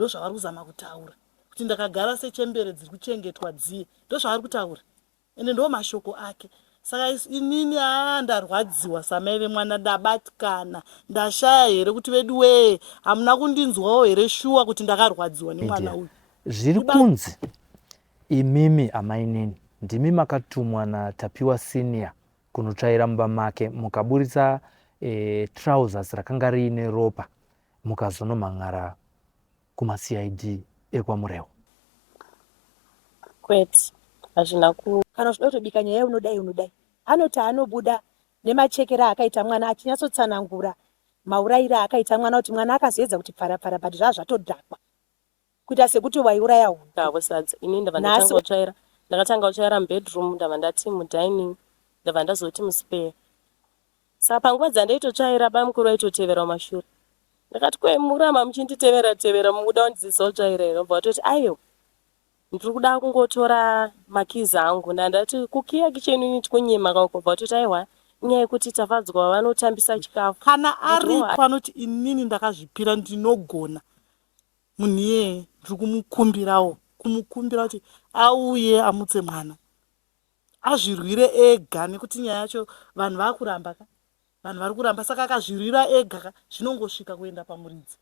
ndozvavari kuzama kutaura, kuti ndakagara sechembere dziri kuchengetwa dziye, ndozvavari kutaura, ende ndo mashoko ake. Saka inini ndarwadziwa samai vemwana, ndabatkana, ndashaya here kuti vedu wee hamuna kundinzwawo here shuwa kuti ndakarwadziwa nemwana uyu. Zviri kunzi imimi amainini ndimi makatumwa naTapiwa Senior kunotsvaira mumba make, mukaburitsa trousers rakanga riine ropa mukazonomhan'ara kuma-CID ekwaMurewa. Kwete, hazvina kana zvoda kutobika nyaya unodai anoti anobuda nemachekera akaita mwana achinyatsotsanangura maurayira akaita mwana, kuti mwana akazoedza kuti pfarapfara but zvatodhakwa kuita sekuti waiuraya huku. Sadza ini ndakatanga kutsvaira mubedroom, ndabva ndati mudining, ndabva ndazoti muspare. Saka panguva dzandaitotsvaira bamukuru aitotevera mumashure, ndakati kwemurama muchinditevera mukuda kundidzidzisa kutsvaira here? Ndobva vatoti aiyo ndiri kuda kungotora makizi angu, ndandati kukiya kicheni unit kunyema kauko. Bva vatoti aiwa nyaya yekuti tafadzwa vanotambisa chikafu. Kana ari panoti inini ndakazvipira ndinogona, munhu iyeye ndiri kumukumbira kuti auye amutse mwana azvirwire ega, nekuti nyaya yacho vanhu vari kuramba, saka akazvirwira ega zvinongosvika kuenda pamuridzi,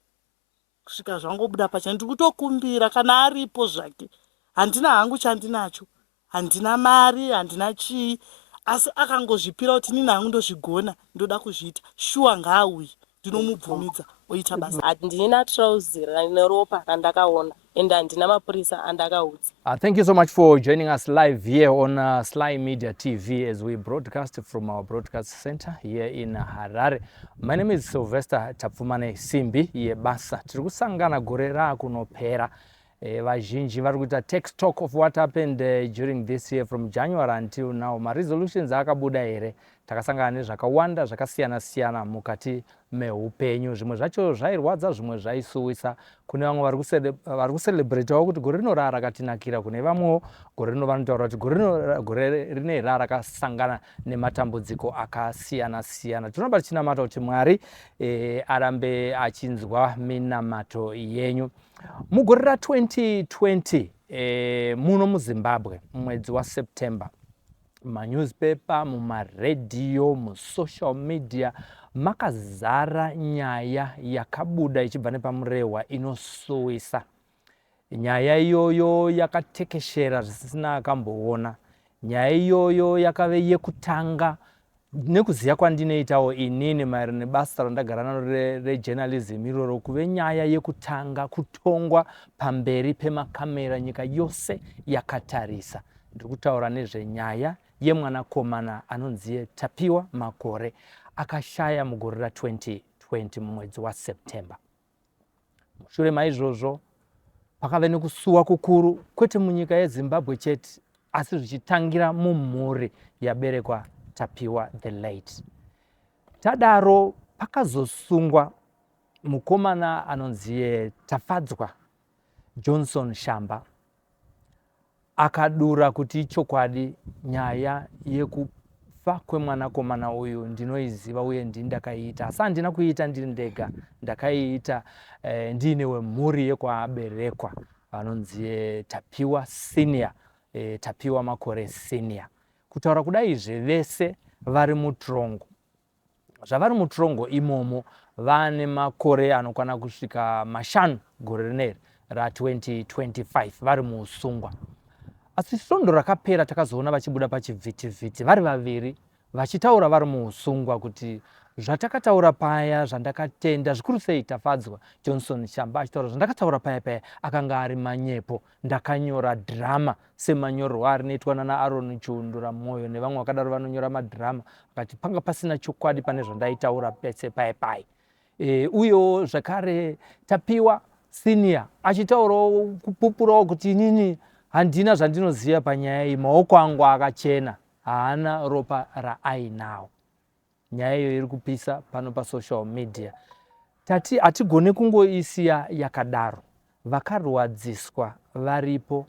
kusvika zvangobuda pacha. Ndiri kutokumbira kana aripo zvake, handina hangu chandinacho, handina mari, handina chii, asi akangozvipira kuti nini hangu ndozvigona, ndoda kuzviita, shuwa ngaauye, ndinomubvumidza oita basa. Handina trouser rine ropa randakaona, ende handina mapurisa andakaudza. Thank you so much for joining us live here on Sly Media TV as we broadcast from our broadcast center here in Harare. My name is Sylvester Tapfumane Simbi yebasa. Tiri kusangana gore rakunopera. Vazhinji vari kuita take stock of what happened during this year from January until now. Resolutions akabuda here. Takasangana nezvakawanda zvakasiyana-siyana mukati meupenyu. Zvimwe zvacho zvairwadza, zvimwe zvaisuwisa. Kune vamwe vari kucelebratewo kuti gore rino rakatinakira, kune vamwewo gore rino vanotaura kuti gore rine rakasangana nematambudziko akasiyana-siyana. Tinobva tichinamata kuti Mwari arambe achinzwa minamato yenyu. Mugore ra2020 muno muZimbabwe mwedzi waSeptember, mumanyuzipepa, mumaredhiyo, musocial media makazara nyaya yakabuda ichibva nepaMurewa inosuwisa. Nyaya iyoyo yakatekeshera zvisina akamboona. Nyaya iyoyo yakave yekutanga nekuziya kwandinoitawo inini maererano nebasa randagara naro rejournalism iroro, kuve nyaya yekutanga kutongwa pamberi pemakamera nyika yose yakatarisa. Ndiri kutaura nezvenyaya yemwanakomana anonzi Tapiwa Makore akashaya mugore ra2020 mumwedzi waSeptember. Mushure maizvozvo pakave nekusuwa kukuru, kwete munyika yeZimbabwe chete asi zvichitangira mumhuri yaberekwa Tapiwa the late. Tadaro pakazosungwa mukomana anonzi Tafadzwa Johnson Shamba, akadura kuti ichokwadi nyaya yekufa kwemwanakomana uyu ndinoiziva uye ndakaiita, asi handina kuiita ndiri ndega, ndakaiita ndiine wemhuri yekwaaberekwa vanonzi Tapiwa Senior, Tapiwa Makore Senior. Kutaura kudaizve vese vari mutorongo. Zvavari mutorongo imomo vane makore anokwana kusvika 5 gore rineri ra2025 vari muusungwa. Asi svondo rakapera takazoona vachibuda pachivhitivhiti vari vaviri vachitaura vari muusungwa kuti zvatakataura paya zvandakatenda zvikuru sei Tafadzwa Johnson Shamba achitaura zvandakataura paya akanga ari manyepo. Ndakanyora drama semanyorwa arinoitwa naAaron Chiundura Moyo nevamwe vakadaro vanonyora madhirama, akati panga pasina chokwadi pane zvandaitaura pese paya. Uyo zvakare Tapiwa Senior achitaurawo kupupurawo kuti inini handina zvandinoziva panyaya iyi, maoko angu akachena, haana ropa raainawo. Nyaya iyo iri kupisa pano pasocial media. Tati hatigone kungoisiya yakadaro. Vakarwadziswa varipo,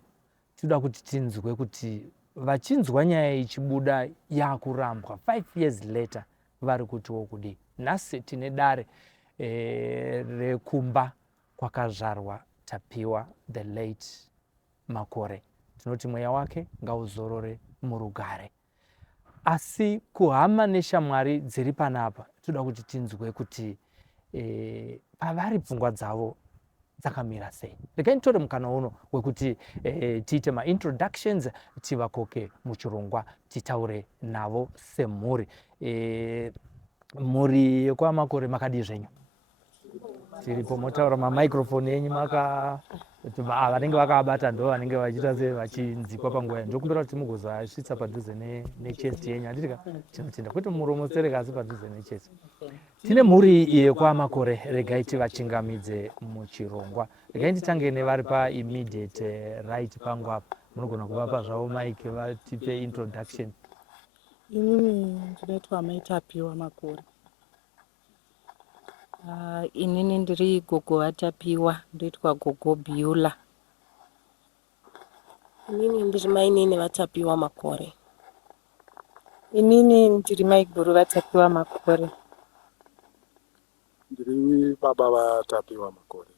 tinoda kuti tinzwe kuti vachinzwa nyaya ichibuda yakurambwa 5 years later vari kutiwo kudii. Nhasi tine dare rekumba kwakazvarwa Tapiwa the late Makore. Tinoti mweya wake ngauzorore murugare. Asi kuhama neshamwari dziri panapa toda kuti tinzwe kuti pavari pfungwa dzavo dzakamira sei. Regai nditore mukana uno wekuti tiite introductions, tivakoke muchirongwa, titaure navo semhuri. Mhuri yekwaMakore makadi zvenyu? Tiripo, motaura mamaikrofoni enyu vanenge vakabata ndo vanenge vachiita vachinzikwa panguva. Ndokumbira kuti mugozasvitsa padhuze nechest yenyu. Handitika tinotenda kwete muromo sereka asi padhuze nechest. Tine mhuri yekwaMakore, regai tivachingamidze muchirongwa. Regai nditange nevari immediate right pangu apa. Munogona kuvapa zvavo mike vatipe introduction. Inini ndinoitwa mai Tapiwa Makore. Inini ndiri gogo vaTapiwa, ndoitwa gogo Biula. Inini ndiri mainini vaTapiwa Makore. Inini ndiri mai guru vaTapiwa Makore. Ndiri baba vaTapiwa Makore.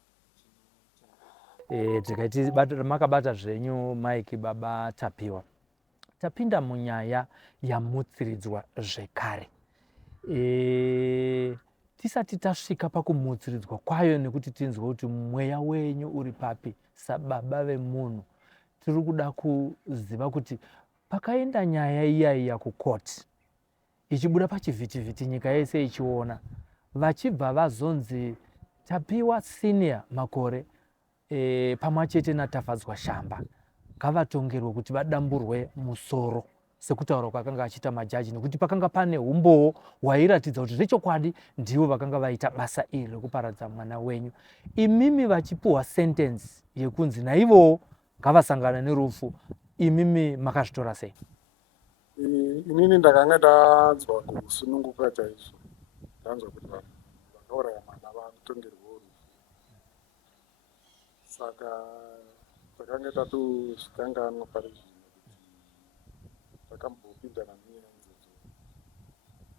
Tikaiti makabata zvenyu mike baba Tapiwa, tapinda munyaya yamutsiridzwa zvekare. Tisati tasvika pakumutsiridzwa kwayo nekuti tinzwe kuti mweya wenyu uri papi sababa vemunhu, tiri kuda kuziva kuti pakaenda nyaya iyaiya kukoti ichibuda pachivhitivhiti nyika yese ichiona, vachibva vazonzi Tapiwa senior Makore pamwe chete naTafadzwa Shamba ngavatongerwe kuti vadamburwe musoro sekutaura kwakanga achiita majaji, nekuti pakanga pane umbowo hwairatidza kuti zvechokwadi ndivo vakanga vaita basa iri rekuparadza mwana wenyu. Imimi vachipuhwa sentence yekunzi naivowo ngavasangana nerufu, imimi makazvitora sei? Inini ndakanga ndanzwa kusununguka chaizvo. Ndanzwa kuti vanhu vakauraya mwana vanotongerwa rufu. Saka takanga tatosvikangano pari zvino takambopindana nenyaya idzodzo.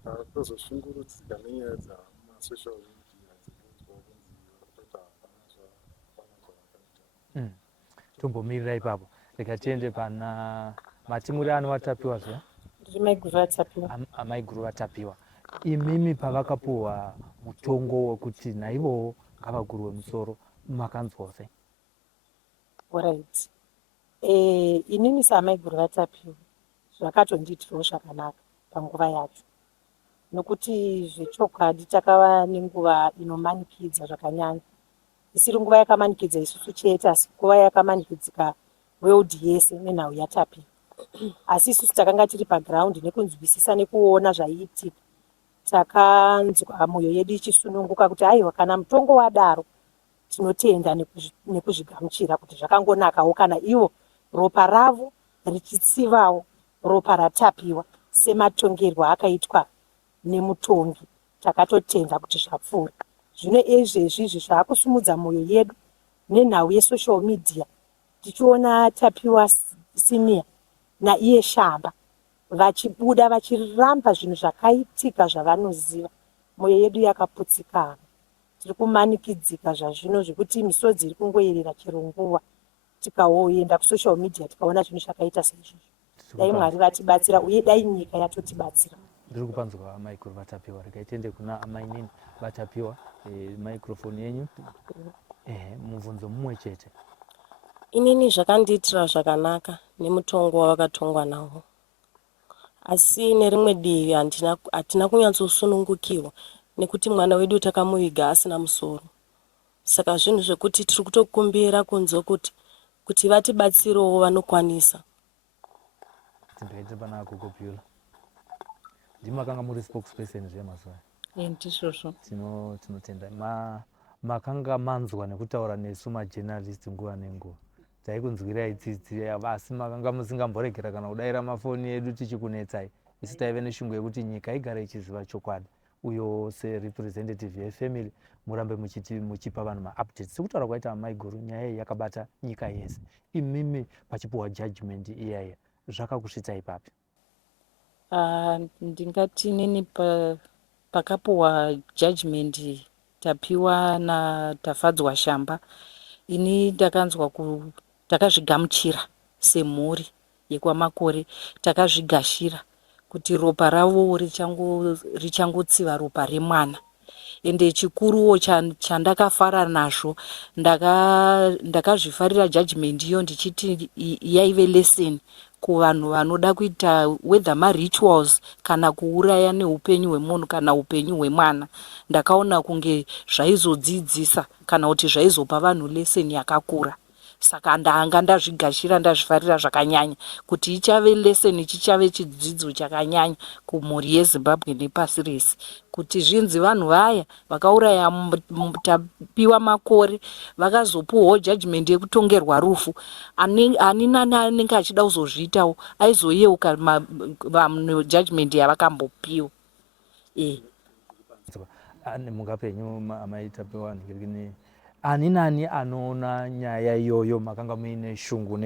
Tatozoshungurudzika nenyaya dzamasocial media dzinonzwa kunzi varikutoita hapana zvavakaita. Tombomirira ipapo. Rega tiende pana matimuri ano vaTapiwa zve? Ndiri mai guru vaTapiwa. Amai guru vaTapiwa. Imimi pavakapuhwa mutongo wekuti naivowo ngavagurwe musoro, makanzwa sei? Alright. Inini samai guru vaTapiwa zvakatondiitirawo zvakanaka panguva yacho, nokuti zvechokwadi takava nenguva inomanikidza zvakanyanya. Isiri nguva yakamanikidza isusu chete, asi nguva yakamanikidzika world yese nenhau yaTapiwa. Asi isusu takanga tiri paground nekunzwisisa nekuona zvaiitika. Takanzwa mwoyo yedu ichisununguka kuti aiwa, kana mutongo wadaro tinotenda nekuzvigamuchira kuti zvakangonakawo kana ivo ropa ravo richitsivawo ropa raTapiwa sematongerwo akaitwa nemutongi. Takatotenda kuti zvapfuura. Zvino izvezvi zvaakusumudza mwoyo yedu nenhau yesocial media, tichiona Tapiwa senior naiye Shamba vachibuda vachiramba zvinhu zvakaitika zvavanoziva. Mwoyo yedu yakaputsikana. Tiri kumanikidzika zvazvino zvekuti misodzi iri kungoyerera chero nguva. Tikaoenda kusocial media tikaona zvinhu zvakaita seizvozvo. Dai Mwari vatibatsira uye dai nyika yatotibatsira. Ndiri kupanzwa maikuru vaTapiwa. Rega tiende kuna amainini vaTapiwa. Maikrofoni yenyu mubvunzo mumwe chete. Inini zvakandiitira zvakanaka nemutongo wavakatongwa nawo, asi nerimwe divi hatina kunyatsosunungukiwa nekuti mwana wedu takamuviga asina musoro. Saka zvinhu zvekuti tiri kutokumbira kunzwa kuti vatibatsirewo vanokwanisa. Tindoite pana Gogo Biula. Ndimakanga muri spokesperson zvemazuva. Ndizvozvo. Tinotenda makanga manzwa nekutaura nesu majournalist nguva nenguva. Taikunzwirai tsitsi, asi makanga musingamboregera kana kudaira mafoni edu tichikunetsai. Isu taive neshungu yekuti nyika igare ichiziva chokwadi. Uyo serepresentative yefamily murambe muchipa vanhu maupdates. Sekutaura kwaita amai guru, nyaya iyi yakabata nyika yese. Imimi pachipuhwa judgment iyaya zvakakusvitsai papi? Ndingati nini pakapuhwa judgment Tapiwa naTafadzwa Shamba, ini takazvigamuchira semhuri yekwamakore, takazvigashira kuti ropa ravo richangotsiva ropa remwana. Ende chikuruwo chandakafara nazvo, ndakazvifarira judgment iyo ndichiti yaive lesson kuvanhu vanoda kuita whether marituals kana kuuraya neupenyu hwemunhu kana upenyu hwemwana. Ndakaona kunge zvaizodzidzisa kana kuti zvaizopa vanhu lesson yakakura. Saka ndanga ndazvigashira ndazvifarira zvakanyanya kuti ichave lesson, chichave chidzidzo chakanyanya kumhuri yeZimbabwe nepasi rese, kuti zvinzi vanhu vaya vakauraya Tapiwa Makore vakazopuwawo judgment yekutongerwa rufu, ani nani anenge achida kuzozviitawo aizoyeuka judgment yavakambopiwa. Mungapenyu amaitapiwa ngirikini ani nani anoona nyaya iyoyo makanga muine shungu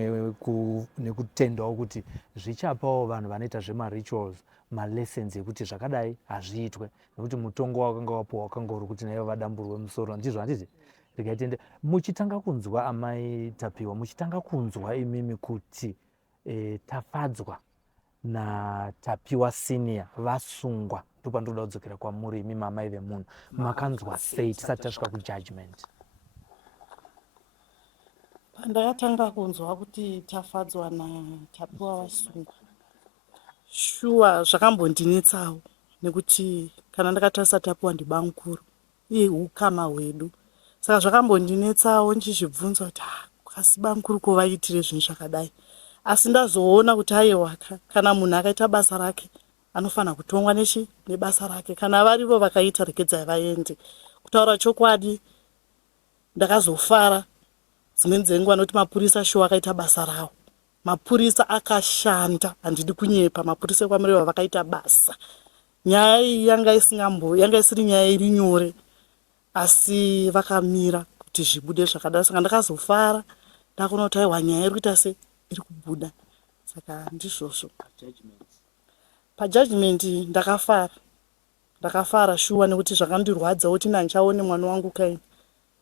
nekutendawo kuti zvichapawo vanhu vanoita zvemarituals malessons ekuti zvakadai hazviitwe, nekuti mutongo wakanga wapuwa wakanga uri kuti naivo vadamburwe musoro, ndizvo handiti? Rikaitende muchitanga kunzwa amai Tapiwa, muchitanga kunzwa imimi kuti tafadzwa naTapiwa Senior vasungwa, ndopandinoda kudzokera kwamuri imimi amai vemunhu, makanzwa sei tisati tasvika kujudgment? Pandakatanga kunzwa kuti tafadzwa naTapiwa vasungwa, shuwa zvakambondinetsawo, nekuti kana ndakatarisa Tapiwa ndibamukuru uye ukama hwedu, saka zvakambondinetsawo ndichizvibvunza kuti kasi bamukuru kovaitire zvinhu zvakadai. Asi ndazoona kuti aiwa, kana munhu akaita basa rake anofanira kutongwa nebasa rake, kana varivo vakaita regedzai vaende. Kutaura chokwadi, ndakazofara dzimweni dzenguva noti mapurisa shuwa akaita basa ravo. Mapurisa akashanda, handidi kunyepa, mapurisa ekwamureva vakaita basa. Nyaya iyi yanga isiri nyaya iri nyore, asi vakamira kuti zvibude zvakadaro. Saka ndakazofara ndakuona kuti aiwa, nyaya iri kuita se iri kubuda. Saka ndizvozvo pajudgment ndakafara shuwa, nekuti zvakandirwadza kuti ndandichaone mwana wangu kaini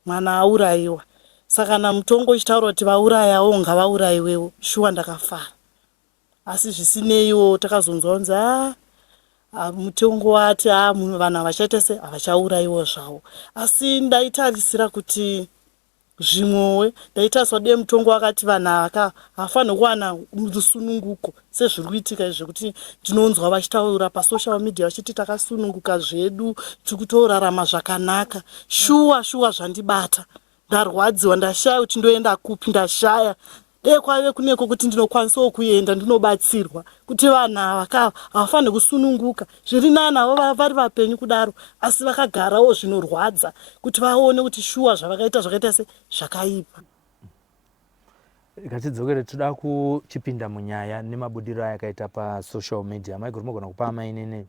mwana aurayiwa. Saka namutongo uchitaura kuti vaurayawo ngavaurayiwewo, shuwa ndakafara. Asi zvisineiwo takazonzwa kunzi mutongo wati vanhu havachaita se havachaurayiwo zvavo. Asi ndaitarisira kuti zvimwewe, ndaitariswa dei mutongo wakati vanhu havafanira kuwana rusununguko sezviri kuitika izvi, kuti ndinonzwa vachitaura pasocial media vachiti takasununguka zvedu, tiri kutorarama zvakanaka. Shuwa zvandibata, ndarwadziwa, ndashaya kuti ndoenda kupi, ndashaya. Dei kwaive kuneko kuti ndinokwanisawo kuenda ndinobatsirwa, kuti vanhu havafaniri kusununguka. Zviri nani avo vari vapenyu kudaro, asi vakagarawo zvinorwadza, kuti vaone kuti shuwa zvavakaita se zvakaipa. Ngatidzokere, toda kuchipinda munyaya nemabudiro ayakaita pasocial media. Maiguru mogona kupa mainini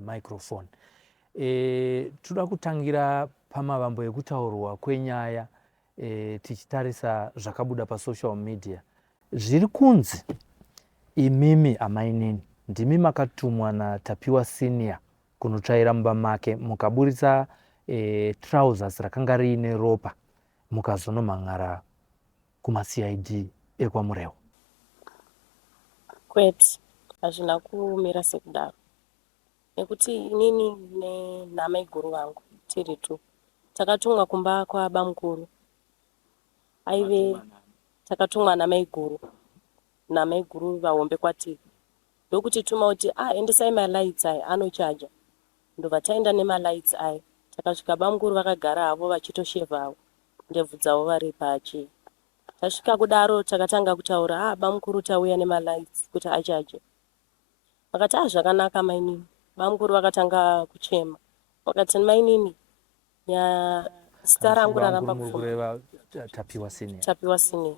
microphone. Toda kutangira pamavambo ekutaurwa kwenyaya tichitarisa zvakabuda pasocial media. Zviri kunzi imimi amainini ndimi makatumwa naTapiwa Senior kunotsvaira mumba make, mukaburitsa trousers rakanga riine ropa, mukazonomhan'ara kumaCID ekwaMurewo. Kwete, hazvina kumira sekudaro, nekuti inini namai guru vangu tiri tu takatumwa kumba kwabamukuru. Aive takatumwa namai guru vahombe kwatiri, ndokuti tuma kuti endesai malights aya anochaja. Ndobva taenda nemalights aya, takasvika bamukuru vakagara havo vachitoshevhawo ndebvu dzavo vari pachi. Tasvika kudaro takatanga kutaura, bamukuru tauya nemalights kuti achaje. Vakati zvakanaka mainini. Bamukuru vakatanga kuchema, vakati mainini zita rangu raramba kufumbira. Tapiwa Senior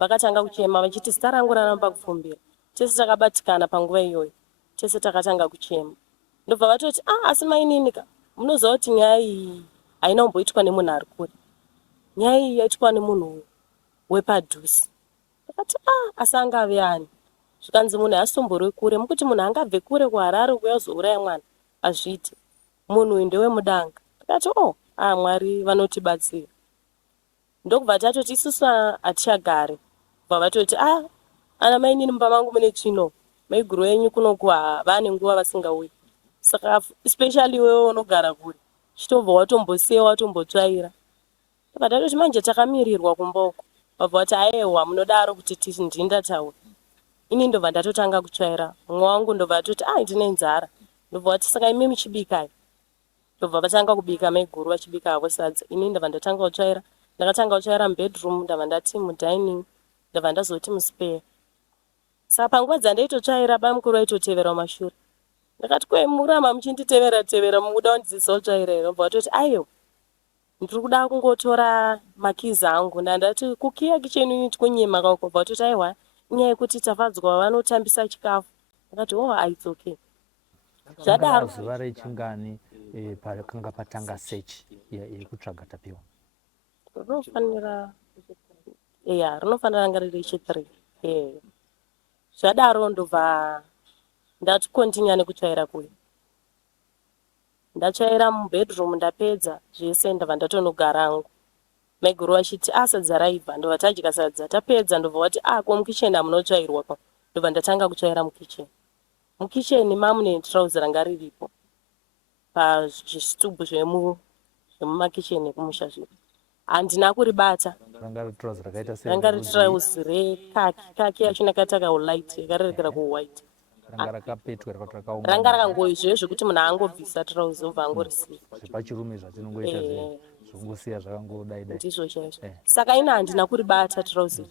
vakatanga kuchema vachiti zita rangu raramba kufumbira. Tese takabatikana panguva iyoyo, tese takatanga kuchema. Ndobva vatoti asi mainini munoziva kuti nyaya iyi haina kumboitwa nemunhu ari kure, nyaya iyi yaitwa nemunhu wepadhuze. Vakati asi angave ani? Zvikanzi munhu asomborwe kure, mukuti munhu angabve kure kuHarare kuuya kuzouraya mwana, hazviiti. Munhu uyu ndewemudanga. Takati Mwari vanotibatsira. ndokubva tatoti isusu hatichagare, kubva vatoti ana mai inini mumba mangu mune tsvino, maiguru enyu kunoku vane nguva vasingauyi, saka especially wewe unogara kure chitobva watombosiya watombotsvaira. Ndobva tatoti manje takamirirwa kumba uko, vabva vati aiwa munodaro kuti ndindataura. Ini ndobva ndatotanga kutsvaira, mumwe wangu ndobva atoti ndine nzara, ndobva vati saka imi muchibikai, ndobva vatanga kubika maiguru vachibika havo sadza, ini ndobva ndatanga kutsvaira. Ndakatanga kutsvaira mubedroom, ndabva ndati mudining, ndabva ndazoti muspare. Saka panguva dzandaitotsvaira bamukuru vaitotevera mumashure. Ndakati murama muchinditevera mukuda kundidzidzisa kutsvaira here? Ndobva vatoti aiwa ndiri kuda kungotora makizi angu, ndandati kukiya kicheni unit kunyema kauko. Bva vatoti aiwa inyaya yekuti tafadzwa vanotambisa chikafu. Ndakati it's okay. Zvadaro zuva rechingani pakanga patanga search yekutsvaga Tapiwa. Rinofanira ranga riri chi3. Zvadaro ndobva ndati kontinya nekutsvaira kuya. Ndatsvaira mubedroom ndapedza zvese, ndabva ndatonogara hangu. Maiguru vachiti sadza raibva, ndobva tadya sadza tapedza, ndobva vati ko mukicheni hamunotsvairwa pa. Ndobva ndatanga kutsvaira mukicheni. Mukicheni mamune trouzi ranga riripo pazvitubu zvemumakicheni ekumusha zviri. Handina kuribata. Ranga riri trouzi rekaki yacho nakataka yakarerekera kuwhite. Ranga rakangoizvo zvekuti munhu angobvisa trouzi obva angorisiya. Zvepachirume zvatinongoita zvongosiya zvakangodaidai. Ndizvo chaizvo. Saka ina handina kuribata trouzi.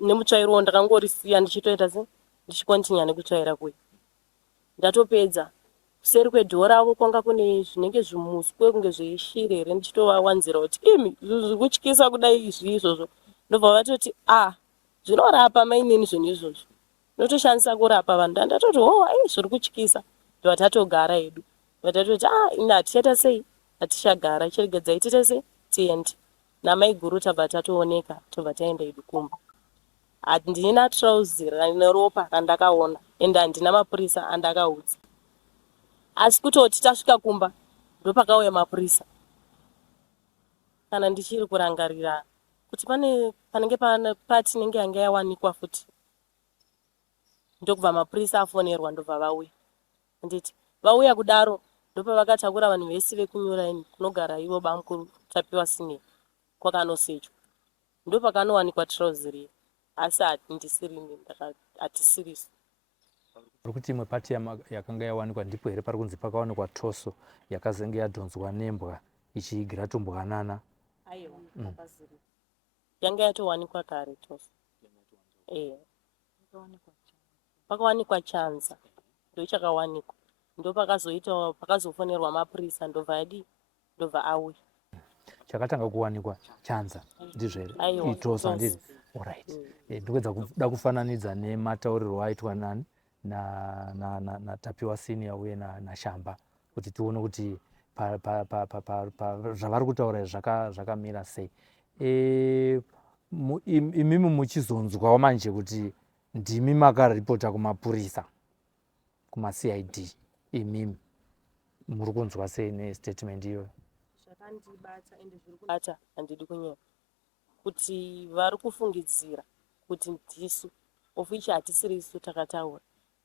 Nemutsvairo ndakangorisiya ndichitoita ndichikontinya nekutsvaira kuya. Ndatopedza kuseri kwedhoo ravo kwanga kune zvinenge zvimuswe kunge zveishiri here, ndichitovawanzira kuti zvikutyisa kudai izvozvo. Ndobva vatoti zvinorapa mainini zvinhu izvozvo, notoshandisa kurapa vanhu. Ndatoti zviri kutyisa. Ndobva tatogara hedu, ndobva tatoti ina hatichaita sei, hatichagara, chiregedzai tiite sei, tiende. Namaiguru tabva tatooneka, tobva taenda hedu kumba. Handina trouzi rine ropa randakaona, ende handina mapurisa andakaudza. Asi kutoti tasvika kumba ndopakauya mapurisa. Kana ndichiri kurangarira kuti panenge pati nenge yanga yawanikwa futi, ndokubva mapurisa afonerwa, ndobva vauya. Nditi vauya kudaro ndopavakatakura vanhu vese vekunyuraini kunogara ivo bamukuru Tapiwa senior kwakanosechwa. Ndopakanowanikwa trouzi riya, asi hatisirisu. Kuti imwe pati yakanga yawanikwa ndipo here pari kunzi pakawanikwa troso yakazenge yadhonzwa nembwa ichiigira tumbwanana. Aiwa, yanga yatowanikwa kare troso. Pakawanikwa chanza ndochakawanikwa, pakazofonerwa mapurisa, ndobva auya. Chakatanga kuwanikwa chanza ndizvo here, itroso handizvo. Alright. Ndokwedza kuda kufananidza nemataurirwo aitwa nani na Tapiwa senior uye naShamba kuti tione kuti zvavari kutaura zvakamira sei. Imimi muchizonzwawo manje kuti ndimi makaripota kumapurisa, kuma-CID, imimi muri kunzwa sei nestatement iyoyo? Zvakandibata ende zviri kubata, handidi kunyora, kuti vari kufungidzira kuti ndisu, of which hatisiri isu takataura,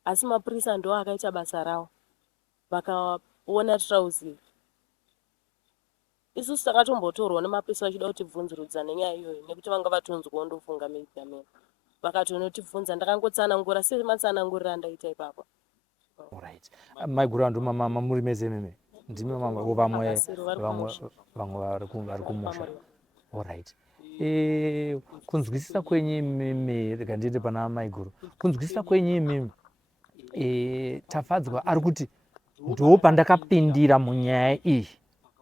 asi mapurisa ndo akaita basa ravo, vakaona trouzi. Isusu takatombotorwa nemapurisa vachida kutibvunzurudza nenyaya iyoyo, nekuti vanga vatonzwa ndofunga meidamena. Vakatonotibvunza, ndakangotsanangura sematsanangurira andaita ipapo. Alright. Maiguru andu mama muri meze meme. Ndimi mama vamwe vari kumusha. Alright. Kunzwisisa kwenyu mimi kandiende pana Maiguru. Kunzwisisa kwenyu mimi Tafadzwa ari kuti ndo pandakapindira munyaya iyi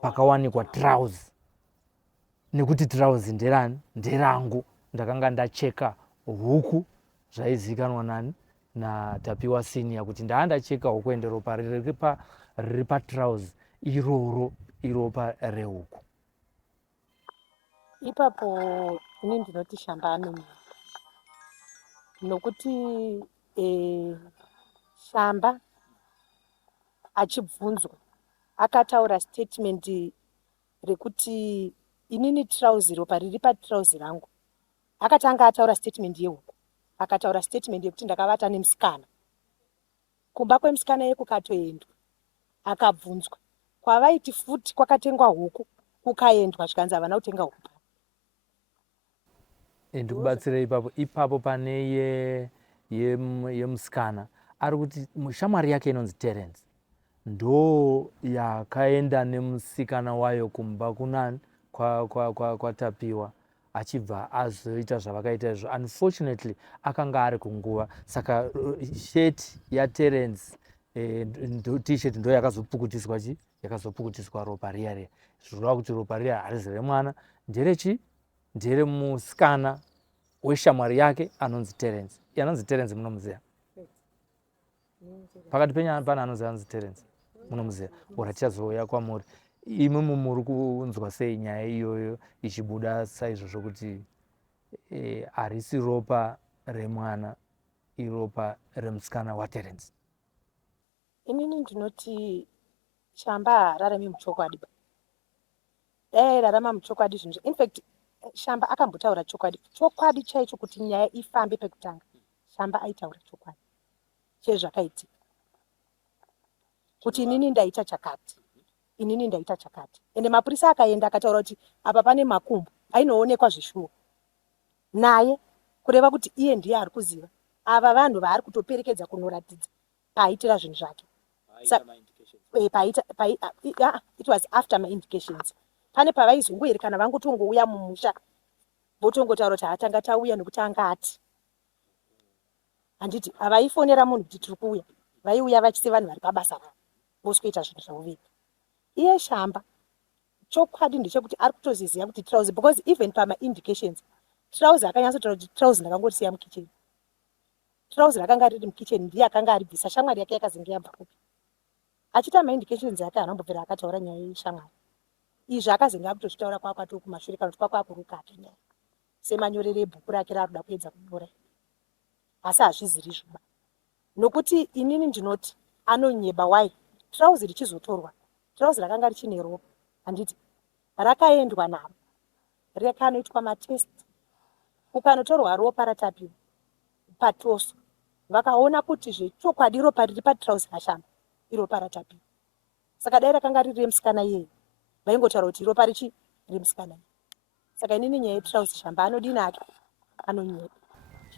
pakawanikwa trouzi, nekuti trouzi nderangu, ndakanga ndacheka huku zvaizikanwa nani naTapiwa senior kuti ndandacheka huku ende ropa riri patrouzi iroro iropa rehuku. Ipapo ini ndinoti Shamba anomira, nokuti Shamba achibvunzwa akataura statement rekuti inini trouzi, ropa riri patrauzi rangu. Akatanga ataura statement yehuku, akataura statement yekuti ndakavata nemusikana. Kumba kwemusikana yekukatoendwa, akabvunzwa kwavaiti futi kwakatengwa huku, kukaendwa zvikanzi havana kutenga huku. Ndikubatsire ipapo pane yemusikana ari kuti shamwari yake inonzi Terence ndo yakaenda nemusikana wayo kumba kunani kwatapiwa achibva azoita zvavakaita izvo. Unfortunately akanga ari kunguva, saka sheti yaTerence t-shirt ndo yakazopukutiswa ropa riya zvirova kuti ropa riya harizi remwana, nderechi nderemusikana weshamwari yake anonzi Terence. Anonzi Terence munomuziva? Pakati penyu pana anonzi Terence munomuziva? Ora tichazouya kwamuri. Imimi muri kunzwa sei nyaya iyoyo ichibuda saizvozvo kuti harisi ropa remwana, iropa remusikana waTerence? Inini ndinoti Shamba haararami muchokwadi. Dai airarama muchokwadi zvinhu. In fact, Shamba akambotaura chokwadi chaicho kuti nyaya ifambe pekutanga. Shamba aitaura chokwadi chezvakaitika, kuti inini ndaita chakati, inini ndaita chakati. Ende mapurisa akaenda akataura kuti apa pane makumbo ainoonekwa zvishuwo naye, kureva kuti iye ndiye ari kuziva ava vanhu vaari kutoperekedza kunoratidza paaitira zvinhu zvake. It was after my indications. Pane pavaizongoerekana vangotongouya mumusha votongotaura kuti hatanga tauya nokuti anga ati. Handiti havaifonera munhu kuti tiri kuuya, vaiuya vachise vanhu vari pabasa ravo voskuita zvinhu zvavo vega. Iye Shamba chokwadi ndechekuti ari kutoziziva kuti trouzi, because even pama indications trouzi akanyatsotaura kuti trouzi ndakangorisiya mukicheni. Trouzi rakanga riri mukicheni ndiye akanga aribvisa, shamwari yake yakazenge yabva kupi. Achita maindications yake anambopera akataura nyaya yeshamwari. Izvi akazenge akutozvitaura kwakwato kumashure kana kuti kwakwakuruka atonyaya semanyorere ebhuku rake raarikuda kuedza kunyora, asi hazviziri zvoba. Nokuti inini ndinoti anonyeba. Wai trouzi richizotorwa, trouzi rakanga richine ropa, handiti rakaendwa naro rekanoitwa matest, ukanotorwa ropa ratapiwa patoso, vakaona kuti zvechokwadi ropa riri patrauzi raShamba iropa ratapiwa. Saka dai rakanga riri remusikana iyeye vaingotaura kuti ropa richi remusikana. Saka inini nyaya yetrauzi Shamba anodini ake anonyeba.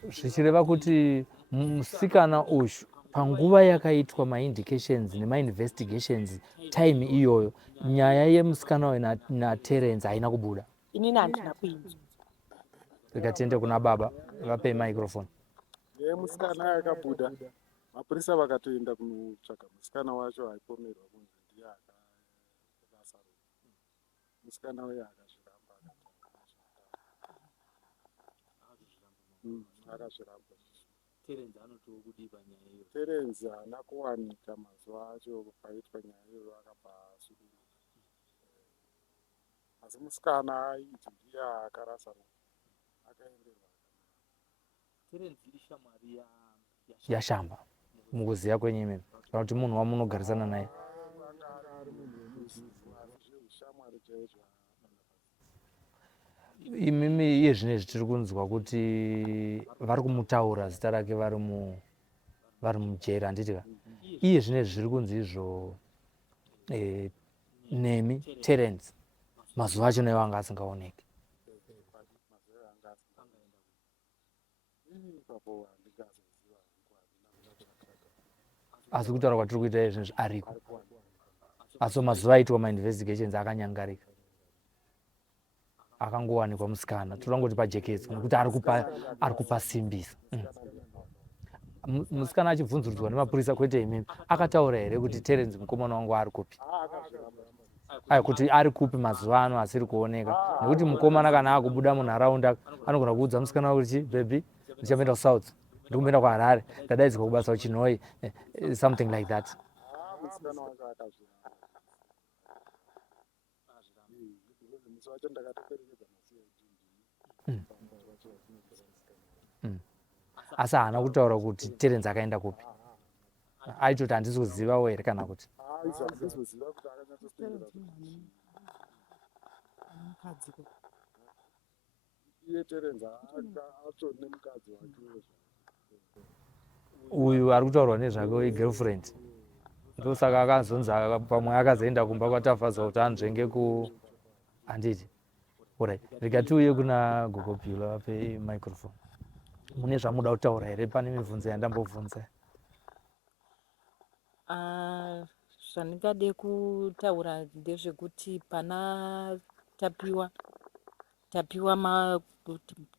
Zvichireva kuti musikana uyu panguva yakaitwa maindications nemainvestigations time iyoyo nyaya yemusikana uyu naTerence haina kubuda. Inini handina kuinzwa. Rega tiende kuna baba, vapei microphone. Musikana yakabuda, mapurisa vakatoenda kunotsvaga musikana wacho aipomerwa kunzi ndiye akabasa. Musikana uyu akazviramba akazviramba. Terence haana kuwanika mazuva acho paitwa nyaya iyoyo, akabasuruka. Asi musikana aiti ndiye akarasa akaenderwa. Terence ishamwari yaShamba mukuziya kwenyu imimi kana kuti munhu wamunogarisana naye? Imimi iye zvinezvi tiri kunzwa kuti vari kumutaura zita rake vari mujeri, handitika? Iye zvinezvi zviri kunzi izvo nemi Terence mazuva acho naiwo anga asingaoneki. Asi kutaura kwatiri kuita izvezvi ariko, asi mazuva aitwa mainvestigations akanyangarika, akangowanikwa musikana, totangoti pajekedzwa nekuti ari kupasimbisa. Musikana achibvunzurudzwa nemapurisa kwete imimi akataura here kuti Terence mukomana wangu ari kupi? Kuti ari kupi mazuva ano asiri kuoneka, nekuti mukomana kana akubuda munharaunda anogona kuudza musikana wako kuti baby ndichamboenda kuSouth, ndikumboenda kuHarare, ndadaidzwa kubasa kuChinhoyi, something like that. Asi haana kutaura kuti Terence akaenda kupi, aitoti handisi kuzivawo here kana kuti mukadziko iye Terence atori nemukadzi wake uyu ari kutaurwa nezvake igirlfriend ndosaka akazonzi pamwe akazoenda kumba kwatafadzwa kuti anzvenge handiti orit rikatiuye kuna gogopilo ape microphone. Mune zvamuda kutaura here? Pane mibvunzo yandambobvunza. Zvandingade kutaura ndezvekuti pana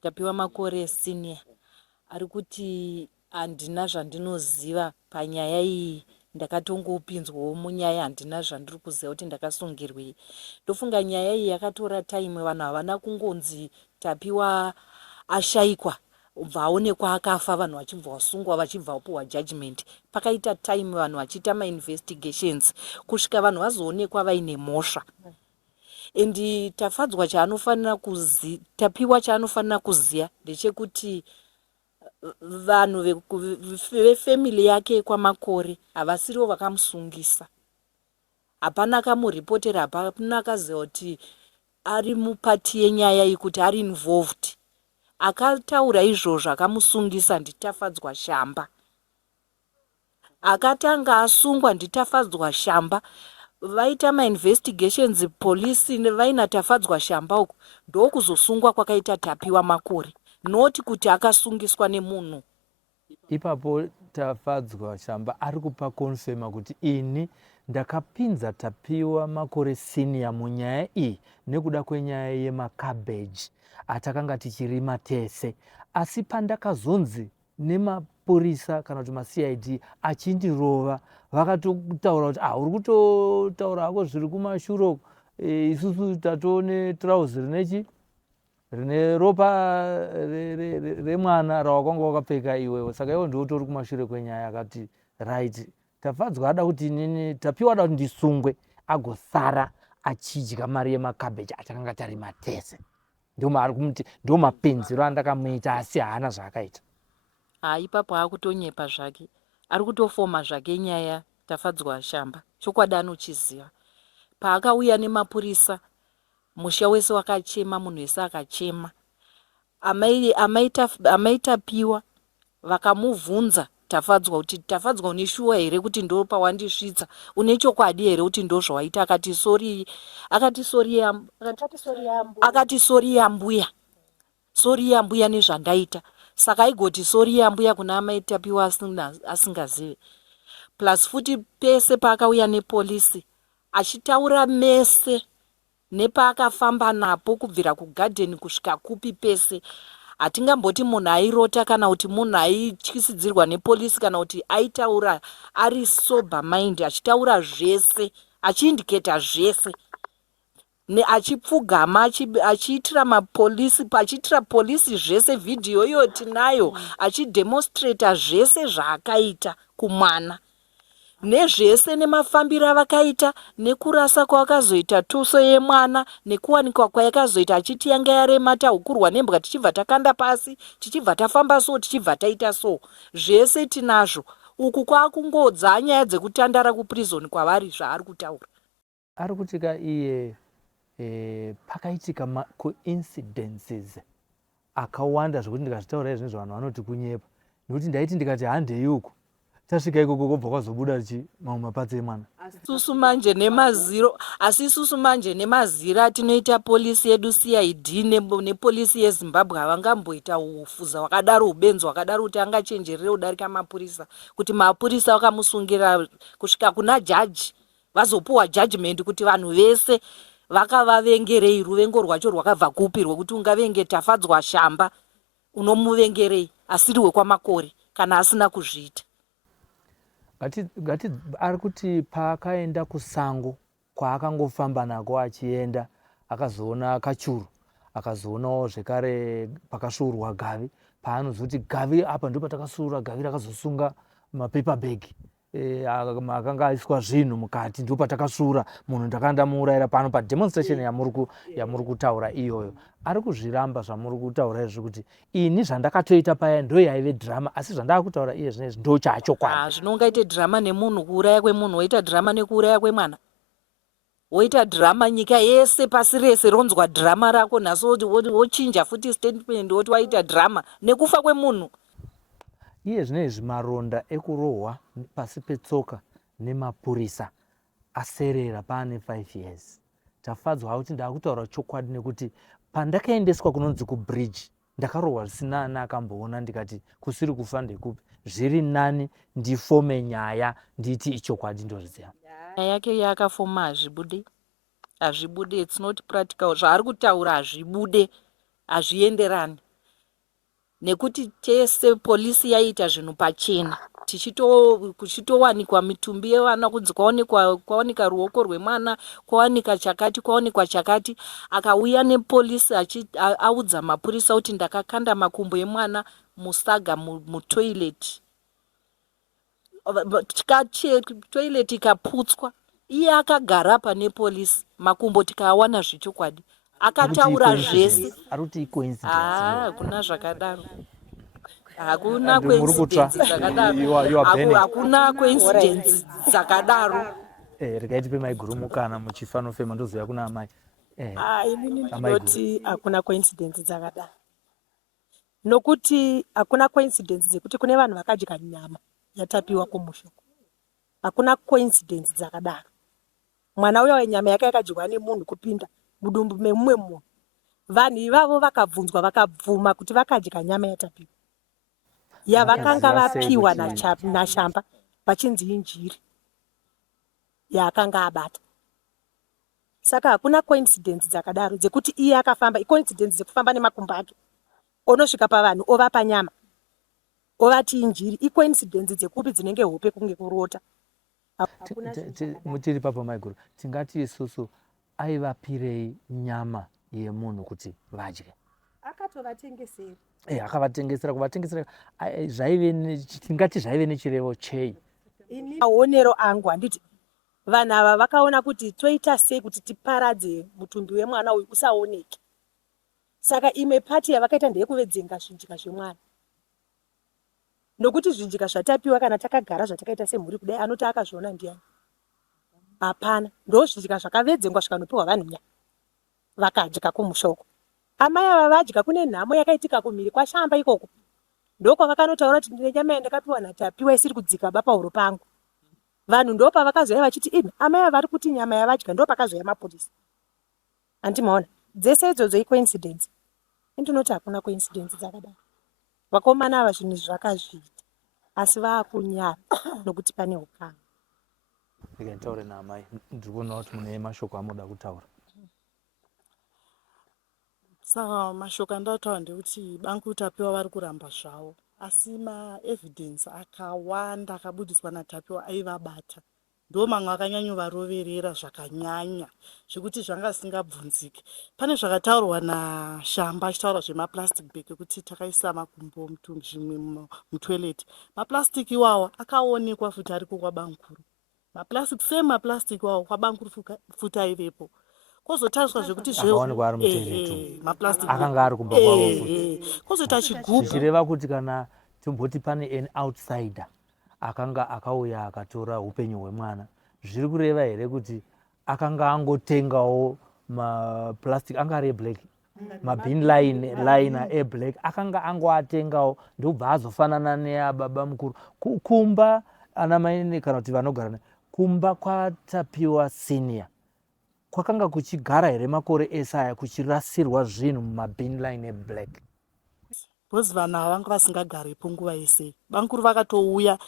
tapiwa makore senior ari kuti handina zvandinoziva panyaya iyi. Ndakatongopinzwawo munyaya, handina zvandiri kuziva kuti ndakasungirwei. Ndofunga nyaya iyi yakatora time, vanhu havana kungonzi tapiwa ashayikwa ubva aonekwa akafa, vanhu vachibva vasungwa vachibva vapuwa judgment. Pakaita time vanhu vachiita mainvestigations kusvika vanhu vazoonekwa vaine mhosva. Endi tafadzwa chaanofanira tapiwa chaanofanira kuziya ndechekuti vanhu vefamily yake kwamakore havasirivo vakamusungisa. Hapana kamuripotera, hapana akaziva kuti ari mupati yenyaya iyi kuti ari involved. Akataura izvozvo akamusungisa nditafadzwa Shamba. Akatanga asungwa nditafadzwa Shamba. Vaita mainvestigations polisi vaina tafadzwa Shamba uku ndokuzosungwa kwakaita tapiwa makore, noti kuti akasungiswa nemunhu. Ipapo tafadzwa Shamba ari kupa confirma kuti ini ndakapinza tapiwa makore senior munyaya iyi nekuda kwenyaya yemakabeji atakanga tichirima tese. Asi pandakazonzi nemapurisa kana kuti maCID achindirova, vakatotaura kuti uri kutotaura hako zviri kumashure, isusu tatoone trousi rine ropa remwana rawakanga wakapfeka iwewe, saka iwo ndiwo tori kumashure kwenyaya. Akati right, tafadzwa ada kuti inini tapiwa ada kuti ndisungwe agosara achidya mari yemakabeji atakanga tarima tese. Ndo mapenzero andakamuita, asi haana zvaakaita. Ipapo akutonyepa zvake, ari kutofoma zvake nyaya tafadzwa Shamba. Chokwadi anochiziva. Paakauya nemapurisa, musha wese wakachema, munhu wese akachema. Amaitapiwa vakamubvunza tafadzwa kuti tafadzwa une shuwa here kuti ndo pawandisvitsa, une chokwadi here kuti ndo zvawaita? Akati sori yambuya, sori yambuya nezvandaita. Saka aigoti sori yambuya kuna amaitapiwa asingazive. Plus futi pese paakauya nepolisi achitaura mese nepaakafamba napo kubvira kugadheni kusvika kupi pese. Hatingamboti munhu airota kana kuti munhu aityisidzirwa nepolisi kana kuti aitaura ari sober mind, achitaura zvese, achiindiketa zvese, achipfugama achiitira polisi zvese. Vhidhiyo iyo tinayo, achidemonstrata zvese zvaakaita kumwana, nezvese nemafambiro avakaita, nekurasa kwavakazoita tuso yemwana, nekuwanikwa kwayakazoita achiti yanga yarema tahukurwa nembwa tichibva takanda pasi, tichibva tafamba so, tichibva taita so. Zvese tinazvo. Uku kwakungodza nyaya dzekutandara kuprizoni kwavari zvaari kutaura. Ari kutika iye pakaitika coincidences akawanda zvokuti ndikazvitaura izvi nezvavanhu vanoti kunyepa. Nekuti ndaiti ndikati handei uku, tasvika ikoko kobva kwazobuda mamwe mapatsi emwana. Asi isusu manje nemazira atinoita polisi yedu CID nepolisi yeZimbabwe havangamboita ufuza hwakadaro, ubenzi hwakadaro kuti angachenjerere kudarika mapurisa, kuti mapurisa vakamusungira kusvika kuna jaji vazopuwa judgment kuti vanhu vese vakavavengerei, ruvengo rwacho rwakabva kupi rwekuti ungavenge tafadzwa Shamba, unomuvengerei asiri wekwamakore kana asina kuzviita. Ari kuti paakaenda kusango kwaakangofamba nako achienda, akazoona kachuru, akazoonawo zvekare pakasvuurwa gavi, paanozoti gavi apa ndo patakasvuura gavi rakazosunga mapepa bhegi akanga aiswa zvinhu mukati, ndo patakasvuura munhu ndakanda muurayira pano pademonstration yamuri kutaura iyoyo. Ari kuzviramba zvamuri kutaura izvi kuti ini zvandakatoita paya ndo yaive drama, asi zvandava kutaura iye zvinezvi ndo chachokwadi. Zvinongaite drama nemunhu, kuuraya kwemunhu, waita drama nekuuraya kwemwana. woita dhirama nyika yese pasi rese ronzwa dhirama rako nhasi wochinja futi statement woti waita dhirama nekufa kwemunhu. iye zvinezvi maronda ekurohwa pasi petsoka nemapurisa aserera paane 5 years. Tafadzwa kuti ndakutaura chokwadi nekuti pandakaendeswa kunonzi kubridge ndakarohwa zvisina ana akamboona, ndikati kusiri kufa ndekupi, zviri nani ndifome nyaya nditi ichokwadi ndozviziva. Nyaya yake yakafoma hazvibude, it's not practical. Zvaari kutaura hazvibude, hazvienderani nekuti tese polisi yaita zvinhu pachena, kuchitowanikwa mitumbi yevana, kunzi kwawanika ruoko rwemwana, kwawanika chakati, akauya nepolisi audza mapurisa kuti ndakakanda makumbo emwana musaga mutoilet, toilet ikaputswa, iye akagara pane polisi, makumbo tikawana zvechokwadi, akataura zvese. Arikuti coincidence. Hakuna zvakadaro. Hakuna coincidence dzakadaro. Hakuna coincidence dzakadaro. Regai tipe maiguru mukana muchifanofema ndoziva kuna amai. Inini ndinoti hakuna coincidence dzakadaro. Nokuti hakuna coincidence dzekuti kune vanhu vakadya nyama yatapiwa kumushoko. Hakuna coincidence dzakadaro. Mwana uyo nyama yake yakadyiwa nemunhu kupinda mudumbu memumwe munhu. Vanhu ivavo vakabvunzwa vakabvuma kuti vakadya nyama yatapiwa. Yavakanga vapiwa naShamba pachinzi injiri yaakanga abata. Saka hakuna coincidence dzakadaro dzekuti iye akafamba, coincidence dzekufamba nemakumbo ake onosvika pavanhu ovapa nyama ovati injiri, icoincidence dzekupi dzinenge hope kunge kurota. Mutiri papa maiguru, tingati isusu aivapirei nyama yemunhu kuti vadye? Akatovatengesera. Akavatengesera, kuvatengesera tingati zvaive nechirevo chei? Maonero angu handiti vanhu ava vakaona kuti toita sei kuti tiparadze mutumbi wemwana uyu usaoneke. Saka imwe pati yavakaita ndeyekuvedzenga zvinjika zvemwana. Nokuti zvinjika zvatapiwa kana takagara zvatakaita semhuri kudai anoti akazviona ndiani? Hapana, ndo zvinjika zvakavedzengwa zvikanopiwa vanhu nyama vakadya kumushoko. Amai ava vadya, kune nhamo yakaitika kumhiri kwaShamba ikoko. Ndoko vakanotaura kuti ndine nyama yandakapiwa natapiwa isiri kudzikaba pahuro pangu. Vanhu ndo pavakazoya vachiti amai ava vari kuti nyama yavadya, ndo pakazoya mapurisa. Andimaona dzese idzodzo icoincidence. Ndinoti hakuna coincidence dzakadaro. Vakomana ava zvinhu zvakazviita asi vaakunyara nokuti pane ukama. Nditaure naamai, ndikuona kuti mune mashoko amuda kutaura. Saka mashoko andataura ndekuti bangu tapiwa vari kuramba zvavo, asi maevidence akawanda akabudiswa naTapiwa aivabata. Ndo mamwe akanyanyovaroverera zvakanyanya zvekuti zvanga zvisingabvunziki. Pane zvakataurwa naShamba achitaura zvemaplastic bag ekuti takaisa makumbo zvimwe mutoilet. Maplastic iwawa akaonekwa futi ari kwaBankuru. Maplastic iwawa kwaBankuru futi aivepo. Kozotariswa zvekuti akaonekwa ari mutoilet. Maplastic akanga ari kumba kwavo. Kozota chigubhu. Zvichireva kuti kana tomboti pane an outsider akanga akauya akatora upenyu hwemwana, zviri kureva here kuti akanga angotengawo maplastic anga ari eblack, mabin liner eblack akanga angoatengawo ndobva azofanana neababa mukuru kumba ana mai kana kuti vanogara kumba kwaTapiwa senior kwakanga kuchigara here makore ese aya kuchirasirwa zvinhu mumabin line eblack? Bozi vanhu ava vanga vasingagarepo nguva yese. Bankuru vakatouya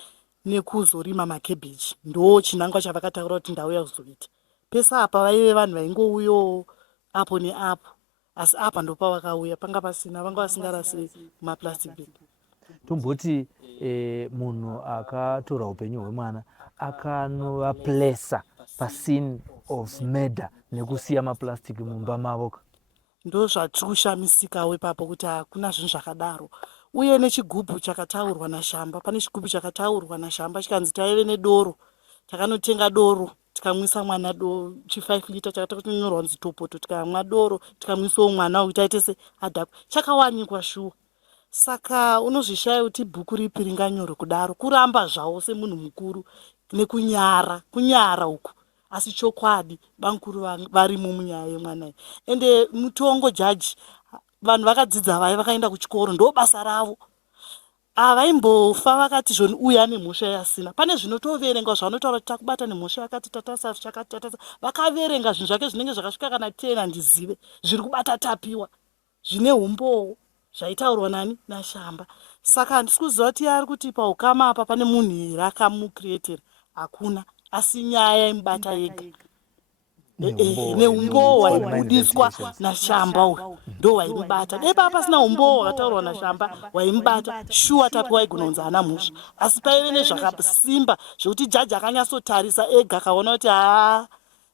nekuzorima makebheji, ndo chinangwa chavakataura kuti ndauya kuzoita. Pese apa vaive vanhu vaingouyawo apo neapo, asi apa ndo pavakauya panga pasina, vanga vasingarasiri maplastic bag. Tomboti munhu akatora upenyu hwemwana akanovaplesa pascene of murder nekusiya maplastic mumba mavo. Ndo zvatiri kushamisikawo ipapo kuti hakuna zvinhu zvakadaro. Uye nechigubhu chakataurwa naShamba, pane chigubhu chakataurwa naShamba chikanzi taive nedoro, takanotenga doro tikamwisa mwana chi5 lita chakatonyorwa kunzi Topoto, tikamwa doro tikamwisawo mwana kuti aite seadhakwe, chakawanikwa shuwa. Saka unozvishaya kuti bhuku ripi ringanyorwe kudaro, kuramba zvawo semunhu mukuru nekunyara uku asi chokwadi bankuru varimo munyaya yemwana iyi. Ende mutongo jaji, vanhu vakadzidza vai vakaenda kuchikoro, ndo basa ravo. Avaimbofa vakati zvoni uyu ane mhosva yasina. Pane zvinotoverenga zvavanotaura kuti takubata nemhosva yakati tatasa chakati tatasa. Vakaverenga zvinhu zvake zvinenge zvakasvika kana 10 handizive zviri kubata Tapiwa zvine umboo zvaitaurwa nani naShamba. Saka handisi kuziva kuti ari kuti paukama apa pane munhu here akamucreatera. Hakuna, asi nyaya yemubata yega. Neumboo waibudiswa naShamba uyu ndo waimubata. Dai papa pasina umboo wakataurwa naShamba waimubata, shuwa Tapiwa aigona kunzi hana mhosva. Asi paive nezvakasimba zvokuti jaji akanyatsotarisa ega akaona kuti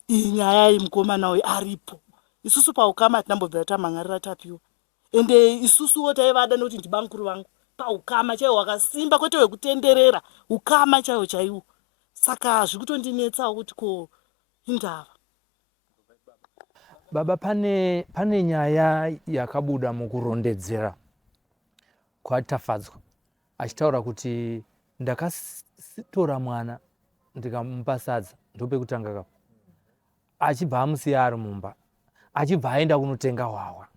iyi nyaya yemukomana uyu aripo. Isusu paukama hatinambobvira tamhangarira Tapiwa. Ende isusuwo taivada nokuti ndibankuru vangu. Paukama chaiwo wakasimba, kwete wekutenderera, ukama chaiwo chaiwo. Saka zvikutondinetsawo kuti ko indava. Baba, pane nyaya yakabuda mukurondedzera kwatafadzwa achitaura kuti ndakatora mwana ndikamupa sadza ndopekutanga kapo, achibva amusiya ari mumba, achibva aenda kunotenga hwahwa.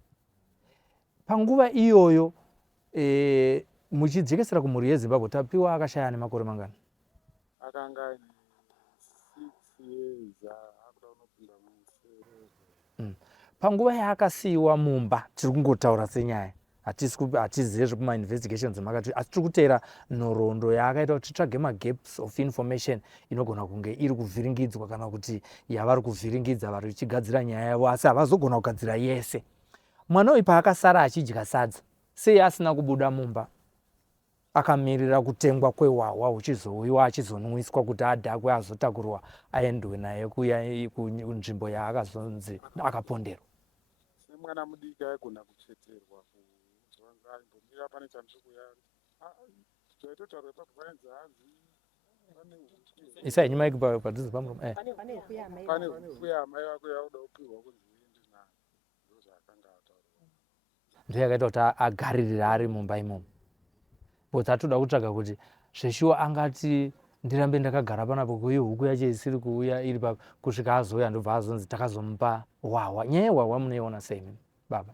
Panguva iyoyo muchidzikisira kumhuri yeZimbabwe, Tapiwa akashaya nemakore mangani? Akanga ane 6 years akuda kunopinda mu7. Panguva yaakasiyiwa mumba, tiri kungotaura senyaya, hatizive zvekumainvestigations makati, asi tiri kuteera nhoroondo yaakaita kuti titsvage magaps of information inogona kunge iri kuvhiringidzwa kana kuti yavari kuvhiringidza vari ichigadzira nyaya yavo, asi havazogona kugadzira yese. Mwana uyu paakasara achidya sadza, sei asina kubuda mumba akamirira kutengwa kwehwahwa huchizouyiwa achizonwiswa kuti adhakwe azotakurwa aendwe naye kuya kunzvimbo yaakazonzi akaponderwa? Semwana mudiki aigona kucheterwa aimbomira pane chanzvikuya chaitotaura pakufanidza hanzi isai nyuma yake padhuze pamuromo. pane hukuya mai vako yauda kupihwa kunzi uende nayo, ndo zvaakanga ataura. Ndo yakaita kuti agaririra ari mumba imomo. But atoda kutsvaga kuti zveshuwa angati ndirambe ndakagara panapo kuye huku yacho isiri kuuya iri kusvika azouya ndobva azonzi takazomupa hwahwa. Nyaya yehwahwa munoiona sei baba?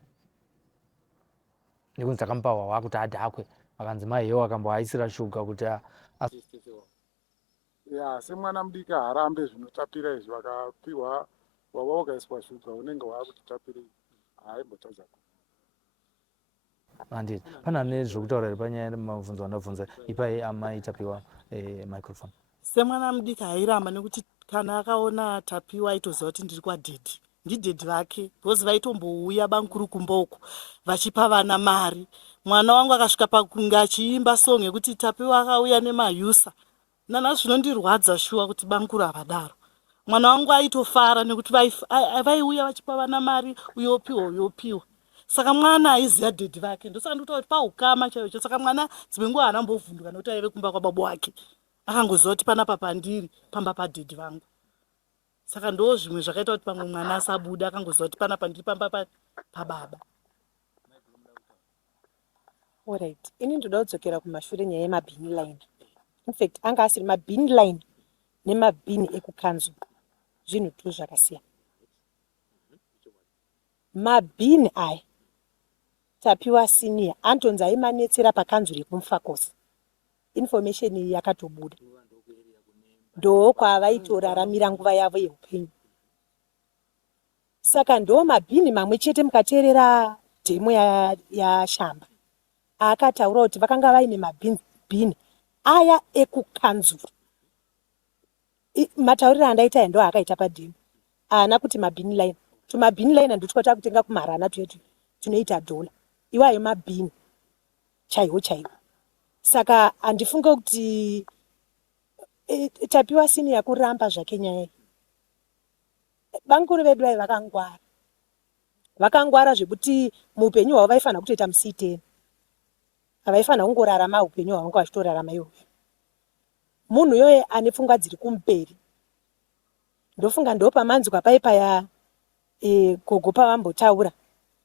Nekunzi takamupa hwahwa kuti adhakwe, vakanzi maiyewo akamboaisira shuga kuti semwana mudiki harambe zvinotapira izvi, vakapiwa hwahwa ukaiswa shuga unenge waakuti tapirei, haimbotadza. Handiti pana nezvokutaura here panyaya yemabvunzo andabvunza ipai amai Tapiwa microphone. Semwana mudiki hairamba nekuti kana akaona Tapiwa aitoziva kuti ndiri kwadhedhi, ndidhedhi vake, because vaitombouya bankuru kumboko vachipa vana mari. Mwana wangu akasvika pakunge achiimba song yekuti Tapiwa akauya nemayusa. Nana zvinondirwadza shuwa kuti bankuru havadaro. Mwana wangu aitofara nekuti vaiuya vachipa vana mari, uyopiwa uyopiwa. Saka mwana aiziva dhedhi vake, ndosaka ndikutaura kuti paukama chaicho. Saka mwana dzimwe nguva haanambovhunduka nekuti aive kumba kwababa wake, akangoziva kuti panapa pandiri pamba padhedhi vangu. Saka ndo zvimwe zvakaita kuti pamwe mwana asabuda, akangoziva kuti panapa ndiri pamba pababa. Alright, ini ndoda kudzokera kumashure nyaya yemabhini line. In fact, anga asiri mabhini line nemabhini ekukanzu zvinhu tu zvakasiyana. Mabhini aya Tapiwa senior antonzi aimanetsera pakanzu rekumfakosi. Information iyi yakatobuda, ndo kwavaitoraramira nguva yavo yeupenyu. Saka ndo mabhini mamwe chete mukateerera dhemo yaShamba akataura kuti vakanga vaine mabhini aya ekukanzuru. Matauriro andaita ndo akaita padhemo, haana kuti mabhini line. Tumabhini line ndotwa takutenga kumarana twetu tunoita dola, iwayo mabhini chaiwo chaiwo. Saka handifunge kuti Tapiwa senior kuramba zvake nyaya iyi. Bankuru vedu vai vakangwara zvekuti muupenyu hwavo vaifanira kutoita musiiteni, havaifanira kungorarama upenyu hwavo vachitorarama ivo. Munhu iyoye ane pfungwa dziri kumberi. Ndofunga ndo pamanzwa paipaya gogo pavambotaura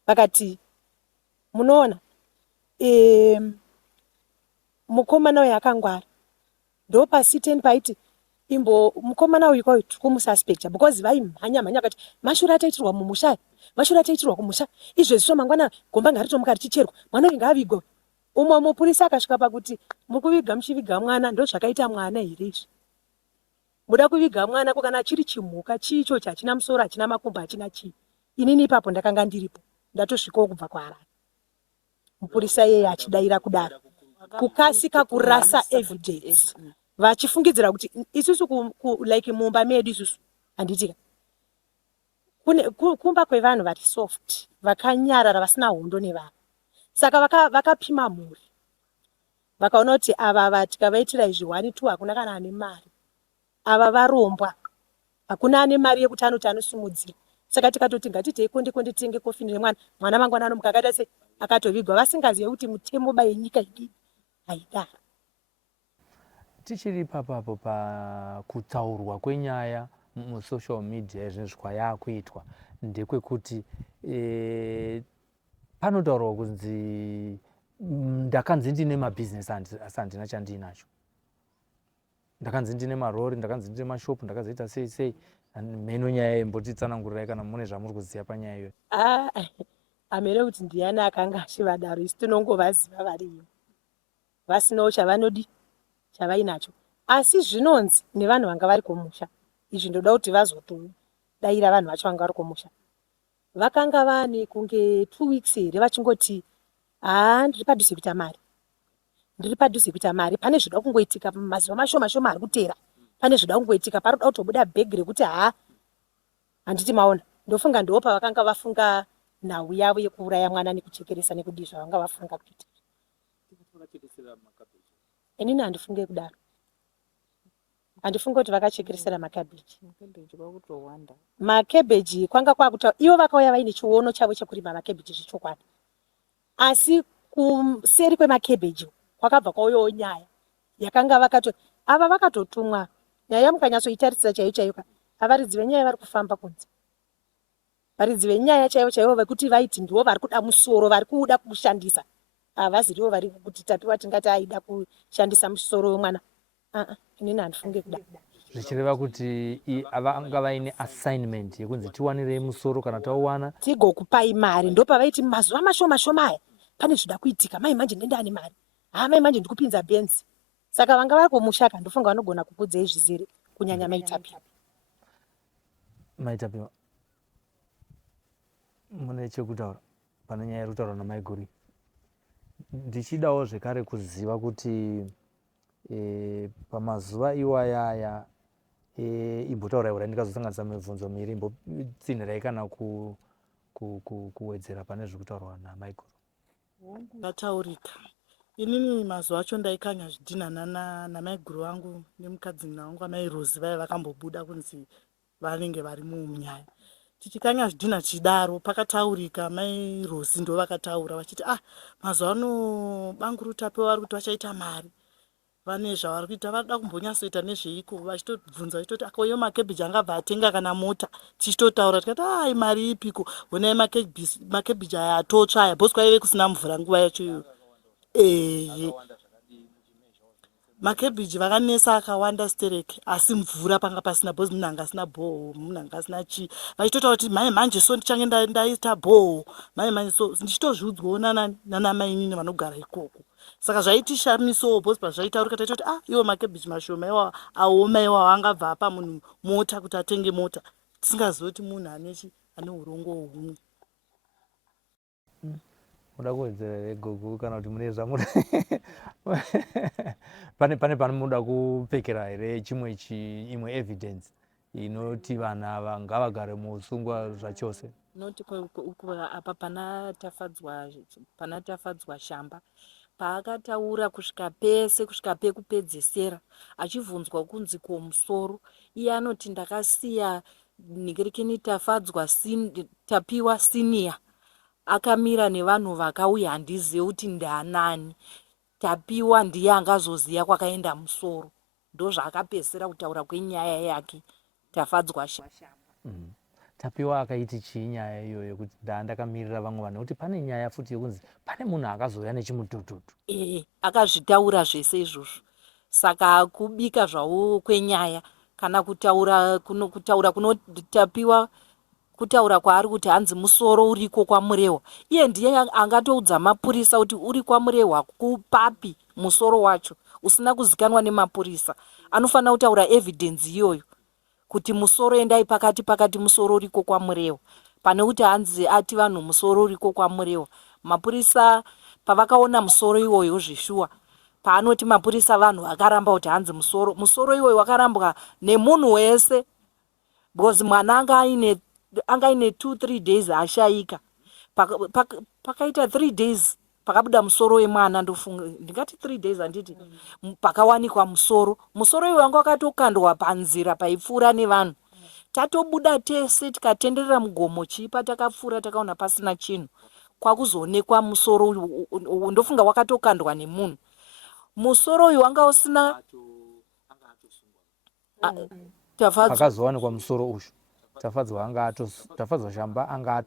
vakati munoona mukomana uyu akangwara, ndo pasiteni paiti imbo mukomana uyu kwayo tiri kumususpecta because vaimhanya akati mashure ataitirwa mumusha, mashure ataitirwa kumusha, izvezvi so mangwana gomba ngaritomuka richicherwa, mwana uyu ngaavigwe. Umwe mupurisa akasvika pakuti mukuviga muchiviga mwana ndozvakaita mwana here izvi. Muda kuviga mwana kana chiri chimhuka chicho chachina musoro, hachina makumbo, hachina chii. Inini ipapo ndakanga ndiripo, ndatosvikawo kubva kwaHarare. Mupurisa yeye achidaira kudaro kukasika kurasa evidence, vachifungidzira kuti isusu like mumba medu isusu handitika kumba kwevanhu vari soft, vakanyarara, vasina hondo nevanhu. Saka vakapima mhuri, vakaona kuti ava tikavaitira izvi 1 2 hakuna kana ane mari, ava varombwa, hakuna ane mari yekuti anoti anosumudzira. Saka tikatoti ngatitei konditenge kofi mwana mangwana anomuka akaita sei akatovigwa, vasingazivi kuti mutemo yenyika idii haidaro. Tichiri papapo pakutaurwa kwenyaya musocial media zvinezvikwa yakuitwa ndekwekuti panotaurwa kunzi ndakanzi ndine mabhizinesi asi handina chandinacho, ndakanzi ndine marori, ndakanzi ndine mashopu, ndakazoita sei. Mheno nyaya imbotitsanangurirai kana mune zvamuri kuziva panyaya iyoyo. Amene kuti ndiani akanga achivadaro, isi tinongovaziva variyo, vasinawo chavanodi chavainacho. Asi zvinonzi nevanhu vanga vari kumusha, izvi ndoda kuti vazotodaira vanhu vacho vanga vari kumusha, vakanga vane kunge 2 weeks here vachingoti ndiri padhuze kuita mari, ndiri padhuze kuita mari, pane zvoda kungoitika mazuva mashoma ari kuteera, pane zvoda kungoitika, paroda kutobuda bhegi rekuti handiti maona. Ndofunga ndo pavakanga vafunga nhau yavo yekuuraya mwana nekuchekeresa nekudii zvavanga vafunga kuita. Inini handifunge kudaro, handifunge kuti vakachekeresera makabheji. Makabheji kwanga kwakuta ivo vakauya vaine chiono chavo chekurima makabheji zvechokwadi, asi kuseri kwemakabheji kwakabva kwauyawo nyaya yakanga ava vakatotumwa nyaya mukanyatsoitarisira chaiyo avaridzi venyaya vari kufamba kunze, varidzi venyaya chaivo vekuti vaiti ndivo vari kuda musoro, vari kuda kushandisa, havazirivo vari kuti tapiwa tingati aida kushandisa musoro wemwana. Inini handifunge kudaro. Zvichireva kuti vanga vaine assignment yekunzi tiwanirei musoro, kana tauwana tigokupai mari. Ndopavaiti mazuva mashoma aya pane zvoda kuitika, mai manje ndenda ane mari, mai manje ndikupinza benzi. Saka vanga vari kumushaka, ndofunga vanogona kukudzai zvizere kunyanya Maitapiwa. Maitapiwa, mune chekutaura pane nyaya yerutaura naMaiguru. Ndichidawo zvekare kuziva kuti pamazuva iwayaya imbotauraiurai ndikazosanganisa mibvunzo miri, imbotsinhirai kana kuwedzera pane zvekutaurwa naMaiguru. Ndataurika. Inini mazuva acho ndaikanya zvidhinana naMaiguru wangu nemukadzimuna wangu amai Rozi, vaya vakambobuda kunzi vanenge vari munyaya. Tichikanya zvidhina chidaro, pakataurika mai Rozi ndo vakataura vachiti mazuva ano bangu Rutapiwa vari kuti vachaita mari, vane zvavari kuita, vada kumbonyatsoita nezveiko, vachitobvunza vachitoti akoyo makebheji angabva atenga kana mota, tichitotaura tikati mari ipiko, honai makebheji aya atotsva aya, bhosi kwaive kusina mvura nguva yacho iyoyo. Makebheji vakanesa akawanda stereki, asi mvura panga pasina, bhosi munhu anga asina bhoho, munhu anga asina chii, vachitotaura kuti mai manje so ndichange ndaita bhoho, mai manje so ndichitozviudzwawo nanamainini vanogara ikoko. Saka zvaitishamisawo, bhosi pazvaitaurika taitoti iwo makebheji mashoma iwawa aoma iwawa angabva apa munhu mota kuti atenge mota, tisingazivi kuti munhu ane urongo humwe. Muda kuwedzera here Gogo kana kuti mune zvamuda pane panomuda kupfekera here imwe evidence inoti vanhu ava ngavagare muusungwa zvachose? Noti apa pana tafadzwa Shamba paakataura kusvika pekupedzesera, achibvunzwa kunzi komusoro, iye anoti ndakasiya Nigirikini Tapiwa senior akamira nevanhu vakauya, handizivi kuti ndaanani, Tapiwa ndiye angazoziva kwakaenda musoro. Ndozvaakapedzisira kutaura kwenyaya yake Tafadzwa Shamba. Tapiwa akaiti chii nyaya iyoyo yekuti ndakamirira vamwe vanhu, kuti pane nyaya futi yekunzi pane munhu akazouya nechimudhudhudhu? Akazvitaura zvese izvozvo. Saka kubika zvawo kwenyaya kana kutaura kunotapiwa kutaura kwaari kuti hanzi musoro uriko kwamurehwa. Iye ndiye angatoudza mapurisa kuti uri kwamurehwa kupapi musoro wacho usina kuzikanwa nemapurisa. Anofanira kutaura evidence iyoyo kuti musoro endai pakati musoro uriko kwamurehwa, pane kuti hanzi ati vanhu musoro uriko kwamurehwa. Mapurisa pavakaona musoro iwoyo zvishuwa, paanoti mapurisa vanhu vakaramba kuti hanzi musoro iwoyo wakarambwa nemunhu wese, because mwana anga aine 2-3 days ashaika. Pakaita 3 days pakabuda musoro wemwana, ndofunga ndingati 3 days handiti, pakawanikwa musoro iwoyo wanga wakatokandwa panzira paipfuura nevanhu. Tatobuda tese tikatenderera mugomo chipa, takapfuura takaona pasina chinhu, kwakuzoonekwa musoro uyu ndofunga wakatokandwa nemunhu. Musoro uyu wanga usina akazowanikwa musoro uyu tafadzwa shamba anga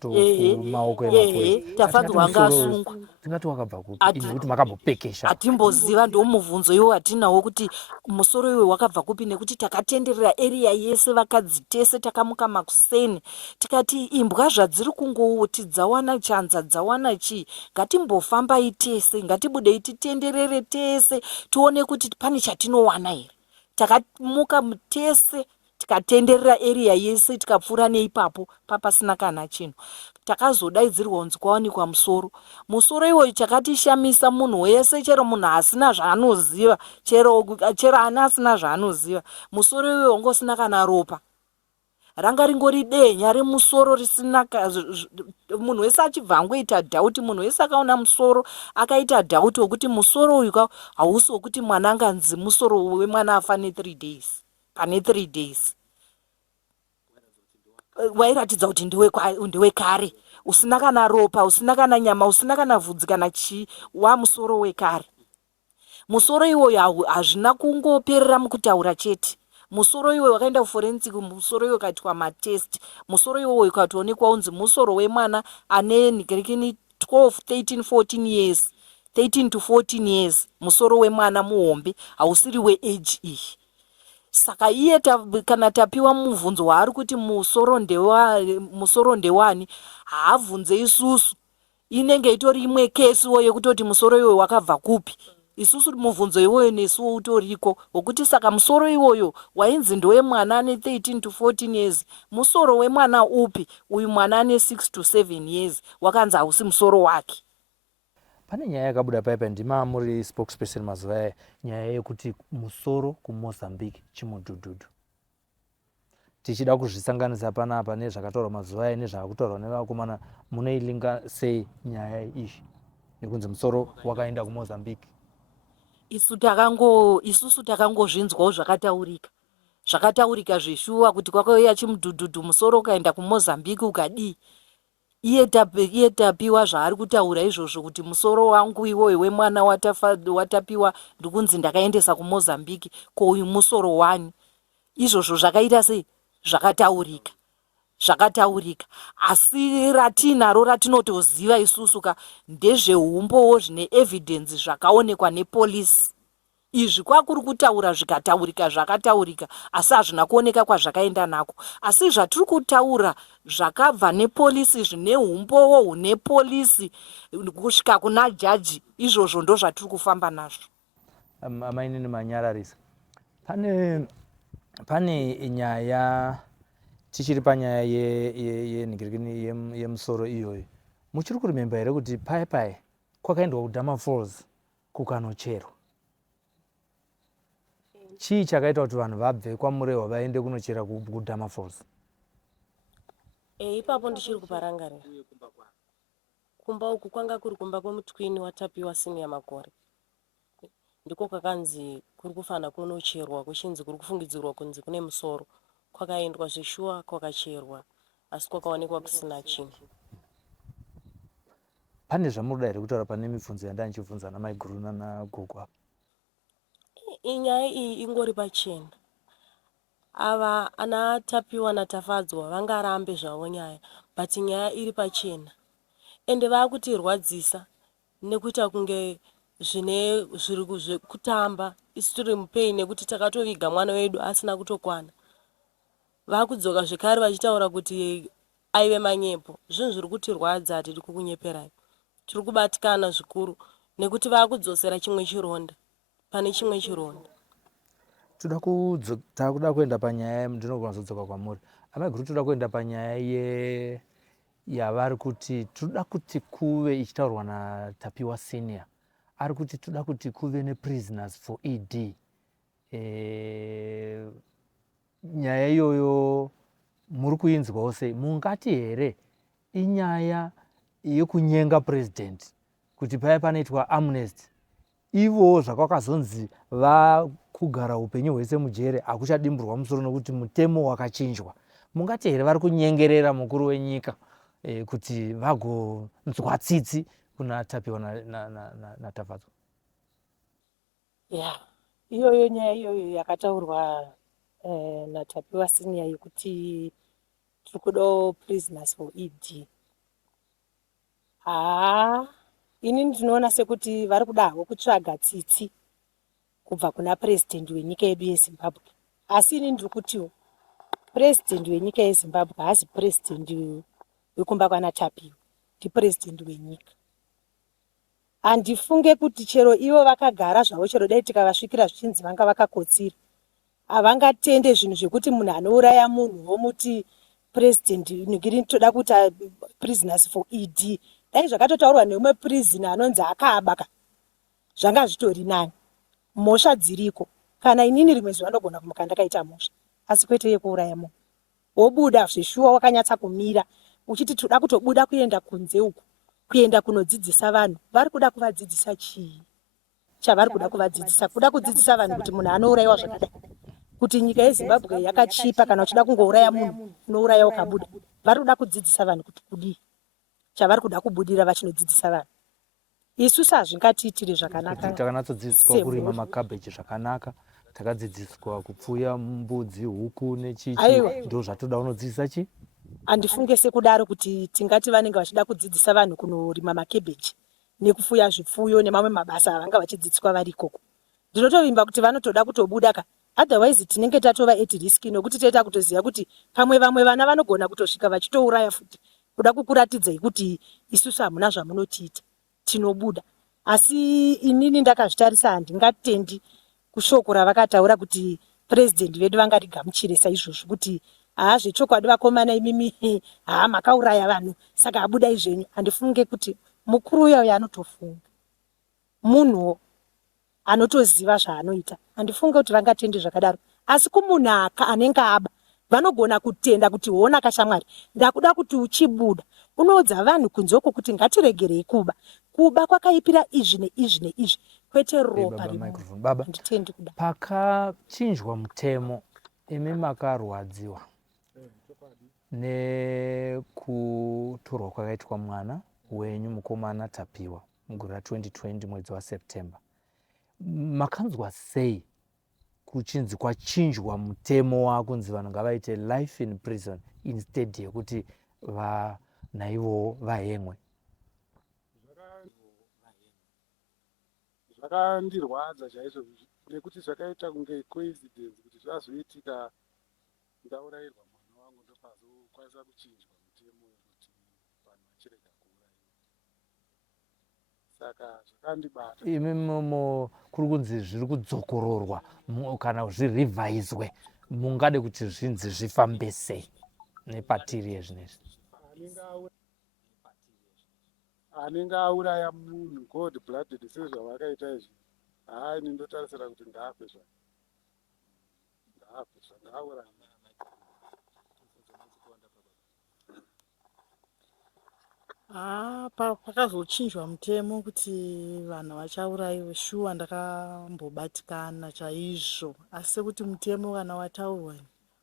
maoko emapurisa. Tafadzwa anga asungwa. Tingati wakabva kupi nekuti makambopekesha? Hatimboziva, ndo mubvunzo iwo hatinawo kuti musoro iwe wakabva kupi, nekuti takatenderera area yese, vakadzi tese takamuka makuseni tikati imbwa zvadziri kungoti dzawana chanza dzawana chii, ngatimbofambai tese, ngatibudei titenderere tese tione kuti pane chatinowana here. Takamuka tese tikatenderera area yese tikapfuura neipapo papasina kana chinhu. Takazodaidzirwa kunzi kwawanikwa musoro iwoyo. Chakatishamisa, munhu wese, chero munhu asina zvaanoziva, chero ana asina zvaanoziva, musoro iwoyo wanga usina kana ropa, ranga ringori denya remusoro risina munhu wese achibva angoita dhauti. Munhu wese akaona musoro akaita dhauti wekuti musoro uyu hausi wekuti mwana anganzi musoro wemwana afa ne3 days. Pane 3 days wairatidza kuti ndewekare, usina kana ropa, usina kana nyama, usina kana vhudzi kana chii, wamusoro wekare. Musoro iwoyo hazvina kungoperera mukutaura chete. Musoro iwoyo wakaenda kuforensic, musoro iwoyo ukaitwa matest, musoro iwoyo ukatoonekwa unzi musoro wemwana ane 12, 13, 14 years, 13 to 14 years, musoro wemwana muhombe, hausiri weage iyi. Saka iye kana tapiwa mubvunzo waari kuti musoro ndewani, haabvunze isusu. Inenge itori imwe kesiwo yekutoti musoro iwoyo wakabva kupi. Isusu mubvunzo iwoyo nesuwo utoriko wokuti saka musoro iwoyo wainzi ndowemwana ane 13 to 14 years, musoro wemwana upi? Uyu mwana ane 6 to 7 years wakanzi hausi musoro wake. Pane nyaya yakabuda paipa, ndima muri spokesperson mazuva aya, nyaya yekuti musoro kuMozambique chimudhudhudhu. Tichida kuzvisanganisa panapa nezvakataurwa mazuva aya nezvakutaurwa nevakomana, munoilinga sei nyaya izvi nekunzi musoro wakaenda kuMozambique? Isusu takangozvinzwawo zvakataurika zvishuwa kuti kwakauya chimudhudhudhu, musoro ukaenda kuMozambique ukadii. Iye tapiwa zvaari kutaura izvozvo kuti musoro wangu iwoyo wemwana watapiwa ndikunzi ndakaendesa kuMozambique, ko uyu musoro wani. Izvozvo zvakaita sei? Zvakataurika. Asi ratinaro ratinotoziva isusu ndezveumbowo zvine evidence zvakaonekwa nepolisi. Izvi kwakuri kutaura zvakataurika, asi hazvina kuoneka kwazvakaenda nako. Asi zvatiri kutaura zvakabva nepolisi, zvine umbowo hune polisi kusvika kuna jaji, izvozvo ndo zvatiri kufamba nazvo. Amainini manyararisa, pane nyaya, tichiri panyaya yemusoro iyoyo, muchiri kurememba here kuti pai kwakaendwa kuDama Falls kukanocherwa? Chii chakaita kuti vanhu vabve kwamurehwa vaende kunochera kuDama Falls? Ipapo ndichiri kuparangarira. Kumba uku kwanga kuri kumba kwemutwini watapiwa senior makore. Ndiko kwakanzi kuri kufanira kunocherwa, kuchinzi kuri kufungidzirwa kunzi kune musoro. Kwakaendwa zvishuwa kwakacherwa, asi kwakaonekwa kusina chinhu. Pane zvamunoda here kutaura pane mibvunzo yandanga ndichibvunza namai Guru naGogo apa? Inyaya iyi ingori pachena. Ava ana tapiwa natafadzwa vangarambe zvavo nyaya, but nyaya iri pachena. Ende vakutirwadzisa nekuita kunge zviri kutamba. Isu tiri mupei nekuti takatoviga mwana wedu asina kutokwana. vakudzoka zvekare vachitaura kuti aive manyepo. Zvinhu zviri kutirwadza, hatidi kukunyeperai. Tiri kubatikana zvikuru nekuti vakudzosera chimwe chironda pane chimwe chironda. takuda kuenda panyaya, ndinogona kuzodzoka kwamuri. Amai toda kuenda panyaya yavari kuti toda kuti kuve ichitaurwa naTapiwa Senior. Ari kuti toda kuti kuve neprisoners for ED. Nyaya iyoyo muri kuinzwawo sei? Mungati here inyaya yekunyenga president kuti paya panoitwa amnesty, ivo zvakakazonzi vakugara upenyu hwese mujere hakuchadimburwa musoro nokuti mutemo wakachinjwa. Mungati here vari kunyengerera mukuru wenyika kuti vagonzwa tsitsi kuna Tapiwa naTafadzwa? Iyoyo nyaya iyoyo yakataurwa naTapiwa Senior yekuti tiri kudawo prisoners for ED. Ini ndinoona sekuti vari kudawo kutsvaga tsitsi kubva kuna president wenyika yedu yeZimbabwe. Asi ini ndiri kutiwo president wenyika yeZimbabwe haasi president wekumba kwanaTapiwa, ndipresident wenyika. Handifunge kuti chero ivo vakagara zvavo, chero dai tikavasvikira zvichinzi vanga vakakotsira, havangatende zvinhu zvekuti munhu anouraya munhu womuti president nigiri toda kuita prisoners for ED. Dai zvakatotaurwa neumwe prisoner anonzi akaabaka, zvanga zvitori nani. Mhosva dziriko. Kana inini rimwe zuva ndogona kumuka ndakaita mhosva, asi kwete yekuuraya munhu. Wobuda zveshuwa wakanyatsa kumira uchiti toda kutobuda kuenda kunze uku, kuenda kunodzidzisa vanhu. Vari kuda kuvadzidzisa chii? Chavari kuda kuvadzidzisa? Kuda kudzidzisa vanhu kuti munhu anourayiwa zvakadai, kuti nyika yeZimbabwe yakachipa, kana uchida kungouraya munhu unouraya ukabuda. Vari kuda kudzidzisa vanhu kuti kudii? Chavari kuda kubudira vachinodzidzisa vanhu. Isusu hazvingatiitiri zvakanaka. Takanatsodzidziswa kurima makabheji zvakanaka, takadzidziswa kupfuya mbudzi, huku nechichi, ndo zvatoda unodzidzisa chii? Handifunge sekudaro kuti tingati vanenge vachida kudzidzisa vanhu kunorima makebheji nekufuya zvipfuyo nemamwe mabasa avanga vachidzidziswa vari ikoko. Ndinotovimba kuti vanotoda kutobuda ka, otherwise tinenge tatova at risk nokuti toita kutoziva kuti pamwe vamwe vana vanogona kutosvika vachitouraya futi, kuda kukuratidzai kuti isusu hamuna zvamunotiita, tinobuda. Asi inini ndakazvitarisa handingatendi kushoko ravakataura kuti president vedu vangarigamuchire saizvozvo, kuti zvechokwadi vakomana imimi makauraya vanhu saka abudai zvenyu. Handifunge kuti mukuru uyo anotofunga, munhu anotoziva zvaanoita. Handifunge kuti vangatendi zvakadaro. Asi kumunhu anenge aba vanogona kutenda kuti hona kashamwari, ndakuda kuti uchibuda unoudza vanhu kunzoko kuti ngatiregerei kuba. Kuba kwakaipira izvi neizvi neizvi, kwete ropa remunhu. Baba, Handitendi kuda. pakachinjwa mutemo, imi makarwadziwa nekutorwa kwakaitwa mwana wenyu mukomana Tapiwa mugore ra2020 mwedzi waSeptemba. Makanzwa sei kuchinzi kwachinjwa mutemo wakunzi vanhu ngavaite life in prison instead yekuti naivo vahemwe? Zvakandirwadza chaizvo nekuti zvakaita kunge coincidence kuti zvazoitika ndaurayirwa mwana wangu ndopazokwanisa kuchinjwa mutemo wekuti vanhu vachirega kuuraiwa. Saka zvakandibata. Imi kuri kunzi zviri kudzokororwa kana zvirivhaizwe, mungade kuti zvinzi zvifambe sei nepatiri yezvinezvi? Anenge auraya munhu cold blooded sezvavakaita izvi, ini ndotarisira kuti ngafe ngauraya. Pakazochinjwa mutemo kuti vanhu vachaurayiwe, shuwa ndakambobatikana chaizvo. Asi sekuti mutemo kana wataurwa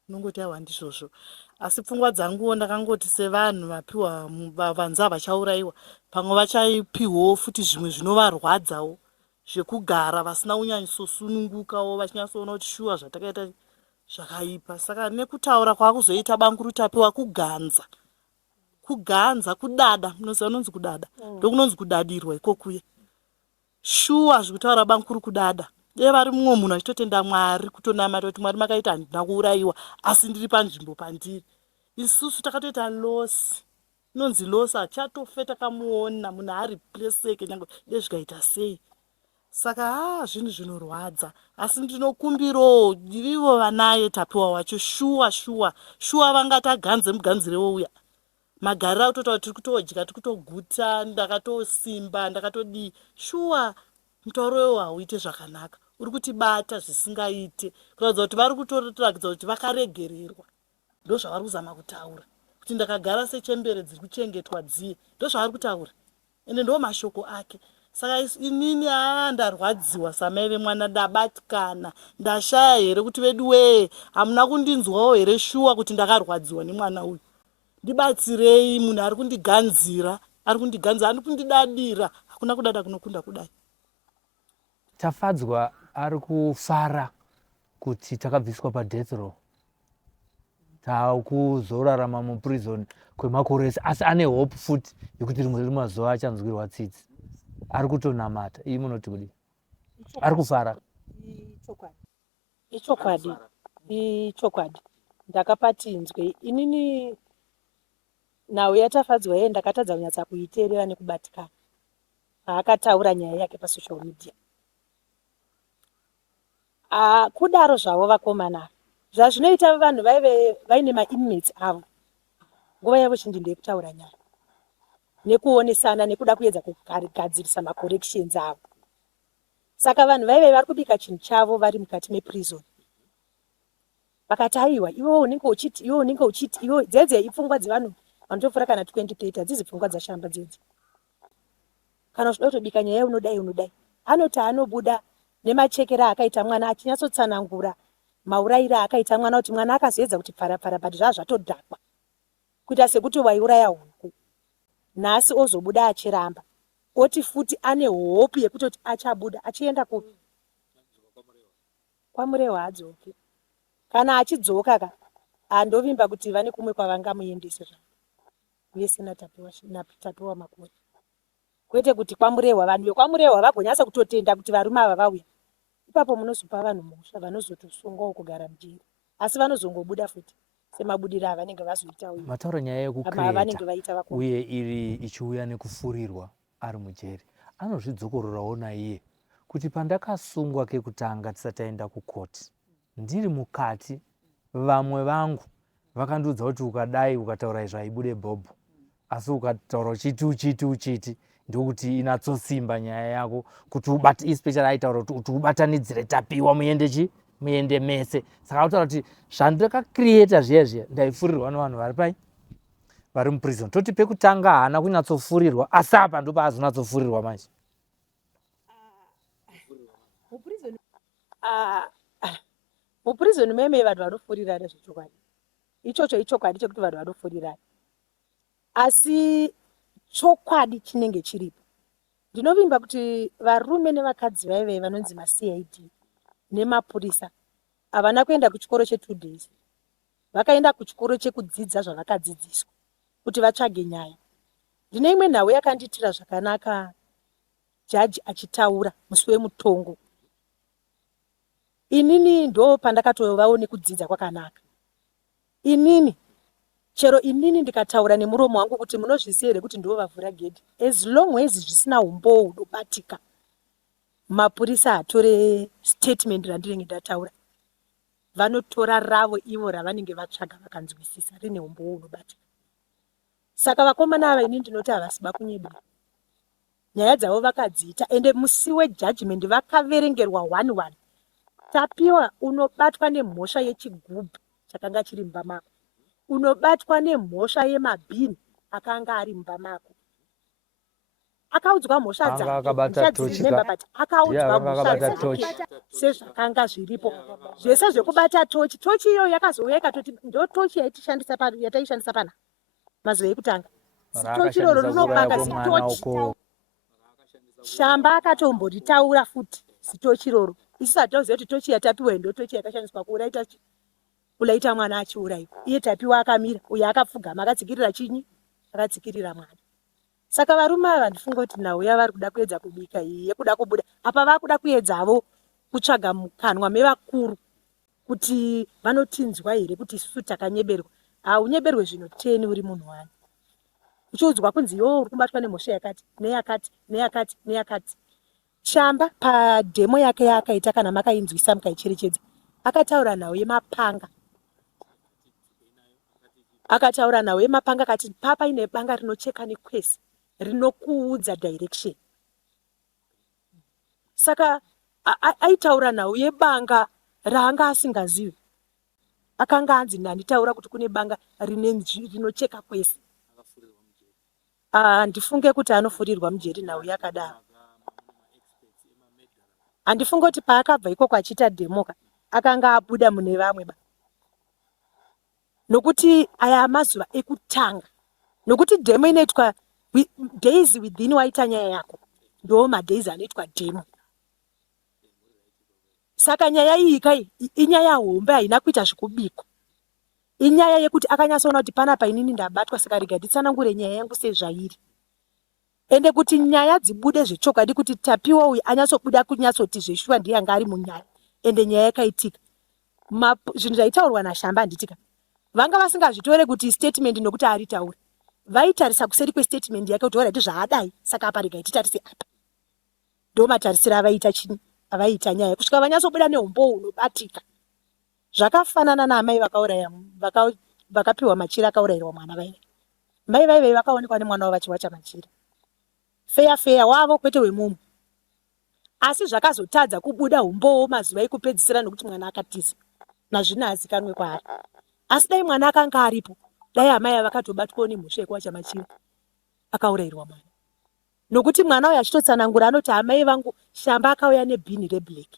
unongoti ndizvozvo. Asi pfungwa dzanguwo ndakangoti sevanhu vapiwa vanzi vachaurayiwa, pamwe vachaipiwawo futi zvimwe zvinovarwadzawo zvekugara vasina kunyanysosunungukawo, vachinyatsoona kuti shuwa zvatakaita zvakaipa. Saka nekutaura kwakuzoita Bankuru Tapiwa kuganza, kudada, munoziva unonzi kudada, ndokunonzi kudadirwa ikokuye. Shuwa zvekutaura Bankuru kudada, dee vari mumwe munhu achitotenda Mwari kutonamata kuti Mwari makaita handina kuurayiwa asi ndiri panzvimbo pandiri. Isusu takatoita losi, inonzi losi, hachatofe takamuona munhu ari pleseke nyange dee zvikaita sei. Saka zvinhu zvinorwadza, asi ndinokumbirawo ivivo vanaye tapiwa wacho shuwa vangati aganze muganzirewo uya magariro akutotaura tiri kutodya, tiri kutoguta, ndakatosimba, ndakatodii. Shuwa mutauro wewo hauite zvakanaka, uri kutibata zvisingaite kuratidza kuti vari kutoratidza kuti vakaregererwa. Ndo zvavari kuzama kutaura kuti ndakagara sechembere dziri kuchengetwa dziye, ndo zvavari kutaura, ende ndo mashoko ake. Saka inini ndarwadziwa samai vemwana, ndabatikana, ndashaya here kuti vedu wee hamuna kundinzwawo here shuwa kuti ndakarwadziwa nemwana uyu. Ndibatsirei, munhu ari kundiganzira, ari kundidadira, hakuna kudada kunokunda kudai. Tafadzwa ari kufara kuti takabviswa padeath row, takuzorarama muprison kwemakore ese, asi ane hope futi yekuti rimwe remazuva achanzwirwa tsitsi. Ari kutonamata, iyi munoti kudi? Ari kufara. Ichokwadi ndakapatinzwe inini nhau yatafadzwa yeye ndakatadza kunyatsa kuiteerera nekubatikana paakataura nyaya yake pasocial media. Kudaro zvavo vakomana zvazvinoita vanhu vaive vaine mainmates avo nguva yavo chindi ndeyekutaura nyaya nekuonesana nekuda kuedza kugadzirisa macorrections avo. Saka vanhu vaive vari kubika chinhu chavo vari mukati meprison, vakati aiwa iwe unenge uchiti iwe dzedze ipfungwa dzevanhu vanotopfuura kana 2030 hadzizi pfungwa dzashamba dzedze. Kana uchida kutobika nyaya unodai anoti anobuda nemachekera akaita mwana achinyatsotsanangura maurayira akaita mwana kuti mwana akazoedza kuti pfarapfara but zvazvatodhakwa kuita sekuti waiuraya huku. Nhasi ozobuda achiramba oti futi ane hope yekutoti achabuda achienda kwamurewa adzoke. Kana achidzoka andovimba kuti vane kumwe kwavangamuendese zvavo vese natapiwa makore, kwete kuti kwamurehwa. Vanhu vekwamurehwa vagonyasa kutotenda kuti varume ava vauya, ipapo munozopa vanhu mhosva vanozotosungwawo kugara mujeri, asi vanozongobuda futi semabudiro avanenge vazoita uyu. Mataura nyaya yekukreta uye iri ichiuya nekufurirwa ari mujeri, anozvidzokorerawo naiye kuti pandakasungwa kekutanga tisati aenda kukoti ndiri mukati, vamwe vangu vakandiudza kuti ukadai ukataura izvo haibude bhobho, asi ukataura uchiti ndokuti inatsosimba nyaya yako kuti ubate, especially aitaura kuti ubatanidzire tapiwa muende mese. Saka autaura kuti zvandakakrieta zviya ndaifurirwa nevanhu vari muprison. Toti pekutanga haana kunyatsofurirwa, asi apa ndo paazonatsofurirwa manje. Muprison meme vanhu vanofurirana zvechokwadi, ichocho ichokwadi chekuti vanhu vanofurirana, asi chokwadi chinenge chiripo. Ndinovimba kuti varume nevakadzi vaive vanonzi maCID nemapurisa havana kuenda kuchikoro che2 days, vakaenda kuchikoro chekudzidza zvavakadzidziswa kuti vatsvage nyaya. Ndine imwe nhau yakandiitira zvakanaka, jaji achitaura musi wemutongo. Inini ndo pandakatovawo nekudzidza kwakanaka. Inini chero inini ndikataura nemuromo wangu kuti munozviziva here kuti ndo vavhura gedhi, as long as zvisina umboo hunobatika, mapurisa atore statement randinenge ndataura, vanotora ravo ivo ravanenge vatsvaga vakanzwisisa rine umboo hunobatika. Saka vakomana ava inini ndinoti havasiba kunyebera, nyaya dzavo vakadziita, ende musi wejudgment vakaverengerwa 1-1. Tapiwa unobatwa nemhosva yechigubhu chakanga chiri mumba mako, unobatwa nemhosva yemabhini akanga ari mumba mako. Akaudzwa mhosva dzake sezvakanga zviripo zvese zvekubata tochi. Tochi iyoyo yakazouya ikatoti ndo tochi yataishandisa pana mazuva ekutanga. Tochi iroro rinobaka sitochi. Shamba akatomboritaura futi sitochi iroro. Isusu hatoziva kuti tochi yatapiwa ndo tochi yakashandiswa kulaita mwana achiurayiwa. Iye tapiwa akamira, uye akapfugama akatsikirira chinyi? Akatsikirira mwana. Saka varume ava ndifunga kuti nhau yavari kuda kuedza kubika iyi yekuda kubuda apa vakuda kuedzavo kutsvaga mukanwa mevakuru kuti vanotinzwa here kuti isusu takanyeberwa. Haunyeberwe zvino 10 uri munhu wani. Uchiudzwa kunzi iwewe uri kubatwa nemhosva yakati neyakati neyakati neyakati. Chamba padhemo yake yaakaita kana makainzwisa mukaicherechedza, akataura nhau yemapanga. Akataura nhau yemapanga akati papa ine banga rinocheka nekwesi rinokuudza direction. Saka aitaura nhau yebanga raanga asingazivi. Akanga anzi ndanditaura kuti kune banga rinocheka kwesi. Handifunge kuti anofurirwa mujeri nhau yakadaro. Handifunge kuti paakabva ikoko achiita dhemoka akanga abuda mune vamwe ba. Nokuti aya mazuva ekutanga. Nokuti dhemo inoitwa days within waita nyaya yako. Ndo madays anoitwa dhemo. Saka nyaya iyi kai inyaya hombe haina kuita zvekubikwa. Inyaya yekuti akanyatsoona kuti panapa inini ndabatwa saka rega nditsanangure nyaya yangu sezvairi. Ende kuti nyaya dzibude zvechokwadi kuti Tapiwa uyu anyatsobuda kunyatsoti zveshuwa ndiye anga ari munyaya. Ende nyaya yakaitika. Zvinhu zvaitaurwa naShamba handitika. Vanga vasingazvitore kuti statement nokuti aritaura. Vaitarisa kuseri kwestatement yake kuti orati zvaadai saka apa rega titarise apa. Ndo matarisira avaita chini? Avaita nyaya kusvika vanyatsobuda nehombo unobatika. Zvakafanana naamai vakauraya vakapiwa Machira akaurayirwa mwana vaine. Mai vaive vakaonekwa nemwana wavo vachiwacha Machira. Feya wavo kwete wemumu. Asi zvakazotadza kubuda hombowo mazuva ekupedzisira nokuti mwana akatiza. Nazvino azikanwe kwaari. Asi dai mwana akanga aripo, dai amai vakatobatwawo nemhosva yekuwacha Machira akaurayirwa mwana. Nokuti mwana uyu achitotsanangura anoti amai vangu Shamba akauya nebhini reblack.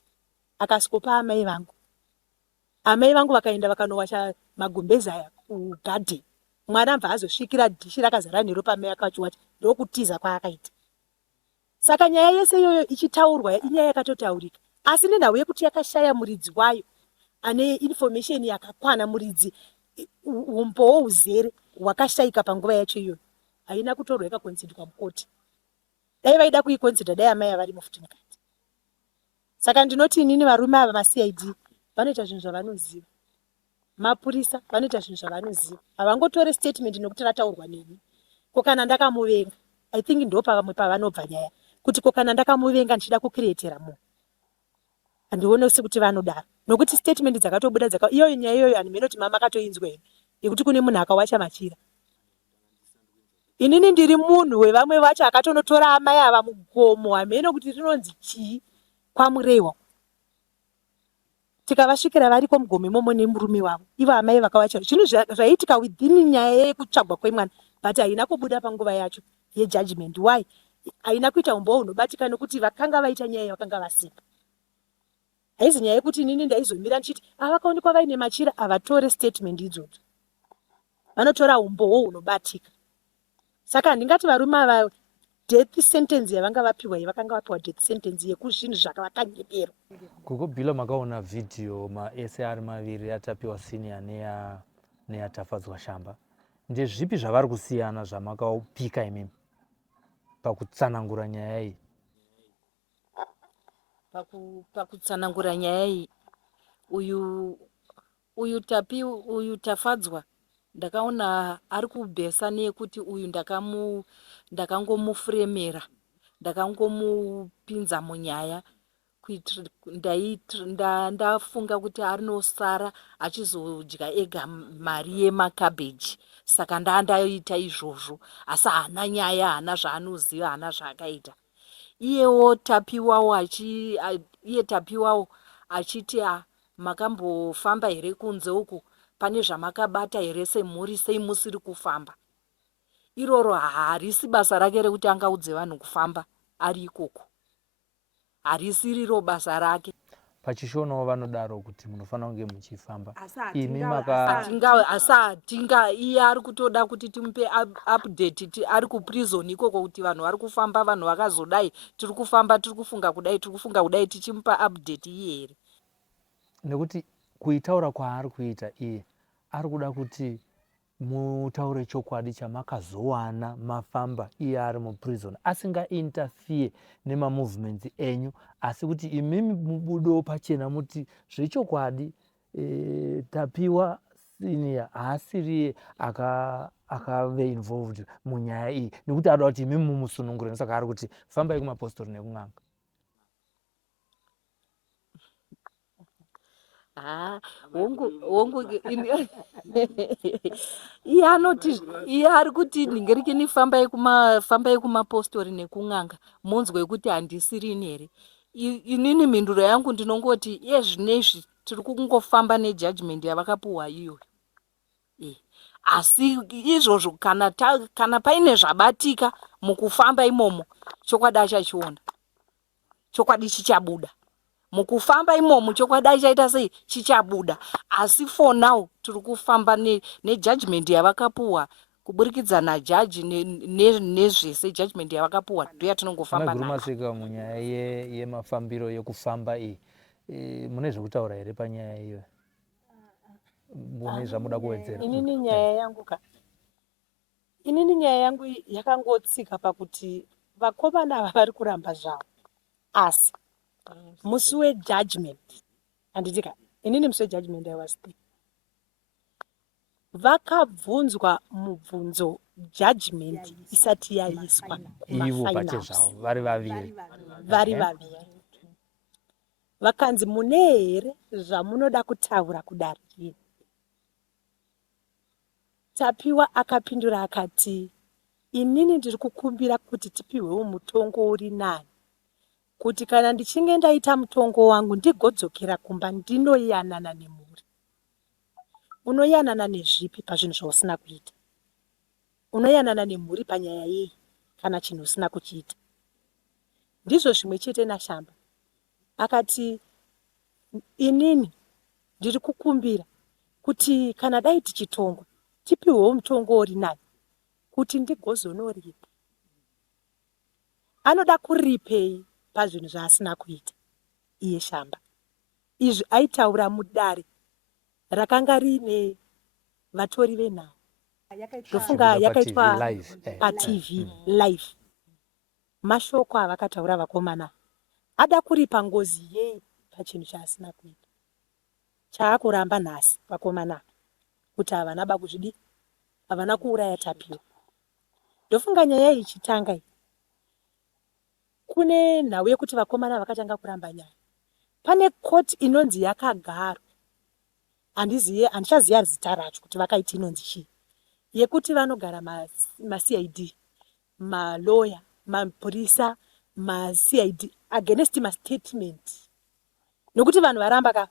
Akasikopa amai vangu. Amai vangu vakaenda vakanowacha magumbezi aya kugadheni. Mwana mbva azosvikira dhishi rakazara neropa amai akachiwacha ndokutiza kwaakaita. Saka nyaya yese iyoyo ichitaurwa inyaya yakatotaurika. Asi nenhau yekuti yakashaya muridzi wayo ane information yakakwana, muridzi umbowo uzere hwakashayika panguva yacho iyoyo. Haina kutorwa ikakonzidwa mukoti. Dai vaida kuikonzida dai amai avari mufutinakati. Saka ndinoti inini varume ava maCID vanoita zvinhu zvavanoziva. Mapurisa vanoita zvinhu zvavanoziva. Havangotore statement nokuti rataurwa neni. Kokana ndakamuvenga. I think ndo pavamwe pavanobva nyaya. Kuti kokana ndakamuvenga ndichida kukireetera munhu. Handione sekuti vanodaro. Nokuti statement dzakatobuda iyoyo nyaya iyoyo handimenoti mama akatoinzwa here. Yekuti kune munhu akawacha Machira. Inini ndiri munhu wevamwe vacho akatonotora amai ava mugomo hameno kuti rinonzi chii kwaMureiwa. Tikavasvikira variko mugomo imomo nemurume wavo. Ivo amai vakawacha. Zvinhu zvaitika within nyaya yekutsvagwa kwemwana. But haina kubuda panguva yacho yejudgment. Why? Haina kuita umbowo unobatika nokuti vakanga vaita nyaya vakanga vasipa. Haizi nyaya yekuti inini ndaizomira ndichiti vakaonekwa vaine Machira havatore statement idzodzo. Vanotora umbowo unobatika. Saka handingati varume ava death sentence yavanga vapiwa vakanga vapiwa death sentence yekuzvinhu zvakavakanyeberwa. Kukubhila makaona video maSR maviri yaTapiwa Senior neyatafadzwa Shamba. Ndezvipi zvavari kusiyana zvamakaupika imimi pakutsanangura nyaya iyi? Pakutsanangura nyaya iyi uyu Tafadzwa ndakaona ari kubhesa nekuti uyu ndakangomufuremera, ndakangomupinza munyaya ndafunga kuti arinosara achizodya ega mari yemakabheji. Saka ndaita izvozvo, asi haana nyaya, haana zvaanoziva, haana zvaakaita. Iye Tapiwawo achiti makambofamba here kunze uku, pane zvamakabata here semhuri, sei musiri kufamba. Iroro harisi basa rake rekuti angaudze vanhu kufamba ari ikoko. Harisi riro basa rake. Pachishonawo vanodaro kuti munofanira kunge muchifamba. Atinga iye ari kutoda kuti timupe update ari kuprison ikoko kuti vanhu vari kufamba, vanhu vakazodai, tiri kufamba, tiri kufunga kudai tichimupa update iye here. Nekuti kuitaura kwaari kuita iye ari kuda kuti mutaure chokwadi chamakazowana mafamba iye ari muprison asingainterfere nemamovements enyu, asi kuti imimi mubudo pachena muti zvechokwadi Tapiwa senior haasiriye akave involved munyaya iyi nekuti ada kuti imimi mumusunungure. Nesaka ari kuti fambai kumapostori nekung'anga. hongu iye anoti iye ari kuti ndingerikini fambai kumapostori nekung'anga monzwe kuti handisirini here. Inini mhinduro yangu ndinongoti iye zvinezvi tiri kungofamba nejudgment yavakapuhwa iyoyo. Asi izvozvo kana paine zvabatika mukufamba imomo, chokwadi achachiona, chokwadi chichabuda mukufamba imomo, chokwadi achaita sei chichabuda. Asi for now tiri kufamba nejudgment yavakapuhwa kuburikidza najaji nezvese judgment yavakapuhwa ndoya tinongofamba nayo. Masvika munyaya yemafambiro yekufamba iyi, mune zvekutaura here panyaya iyo? Mune zvamuda kuwedzera? Inini nyaya yangu yakangotsika pakuti vakomana ava vari kuramba zvavo, asi musi wejudgment handitika inini musi wejudgment aiwasiti vakabvunzwa mubvunzo judgment isati yaiswa ivo pachezvavo vari vaviri vakanzi mune here zvamunoda kutaura kudarikira. Tapiwa akapindura akati, inini ndiri kukumbira kuti tipiwewo mutongo uri nani, kuti kana ndichinge ndaita mutongo wangu ndigodzokera kumba ndinoyanana nemhuri. Unoyanana nezvipi pazvinhu zvausina kuita? Unoyanana nemhuri panyaya yei kana chinhu usina kuchiita? Ndizvo zvimwe chete naShamba akati, inini ndiri kukumbira kuti kana dai tichitongwa tipiwewo mutongo uri nani kuti ndigozonoripa. Anoda kuripei pazvinhu zvaasina kuita iye Shamba? Izvi aitaura mudare rakanga riine vatori venhau, ndofunga yakaitwa paTV live. Mashoko avakataura vakomana, ada kuripa ngozi yei pachinhu chaasina kuita. Chaakuramba nhasi vakomana kuti havana bakuzvidi, havana kuuraya Tapiwa. Ndofunga nyaya iyi ichitanga iyi, kune nhau yekuti vakomana vakatanga kuramba nyaya. Pane koti inonzi Yakagaro, handichaziva zita racho kuti vakaiti inonzi chii, yekuti vanogara maCID, maloya, mapurisa, maCID against mastatement, nokuti vanhu varamba ka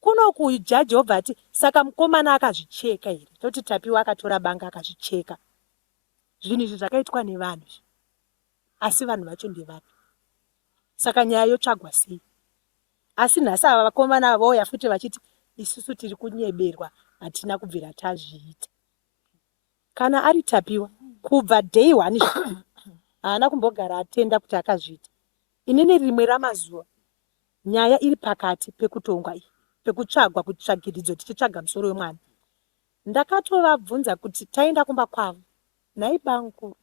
kuno kujaji obva ati saka mukomana akazvicheka here, toti Tapiwa akatora banga akazvicheka. Zvinhu izvi zvakaitwa nevanhu, asi vanhu vacho ndevanhu, saka nyaya yotsvagwa sei? Asi nhasi ava vakomana vauya futi vachiti isusu tiri kunyeberwa, hatina kubvira tazviita. Kana ari Tapiwa kubva day one haana kumbogara atenda kuti akazviita. Inini rimwe ramazuva nyaya iri pakati pekutongwa iyi, pekutsvagwa kutsvagiridzo tichitsvaga musoro wemwana, ndakatovabvunza kuti taenda kumba kwavo, nhai bangu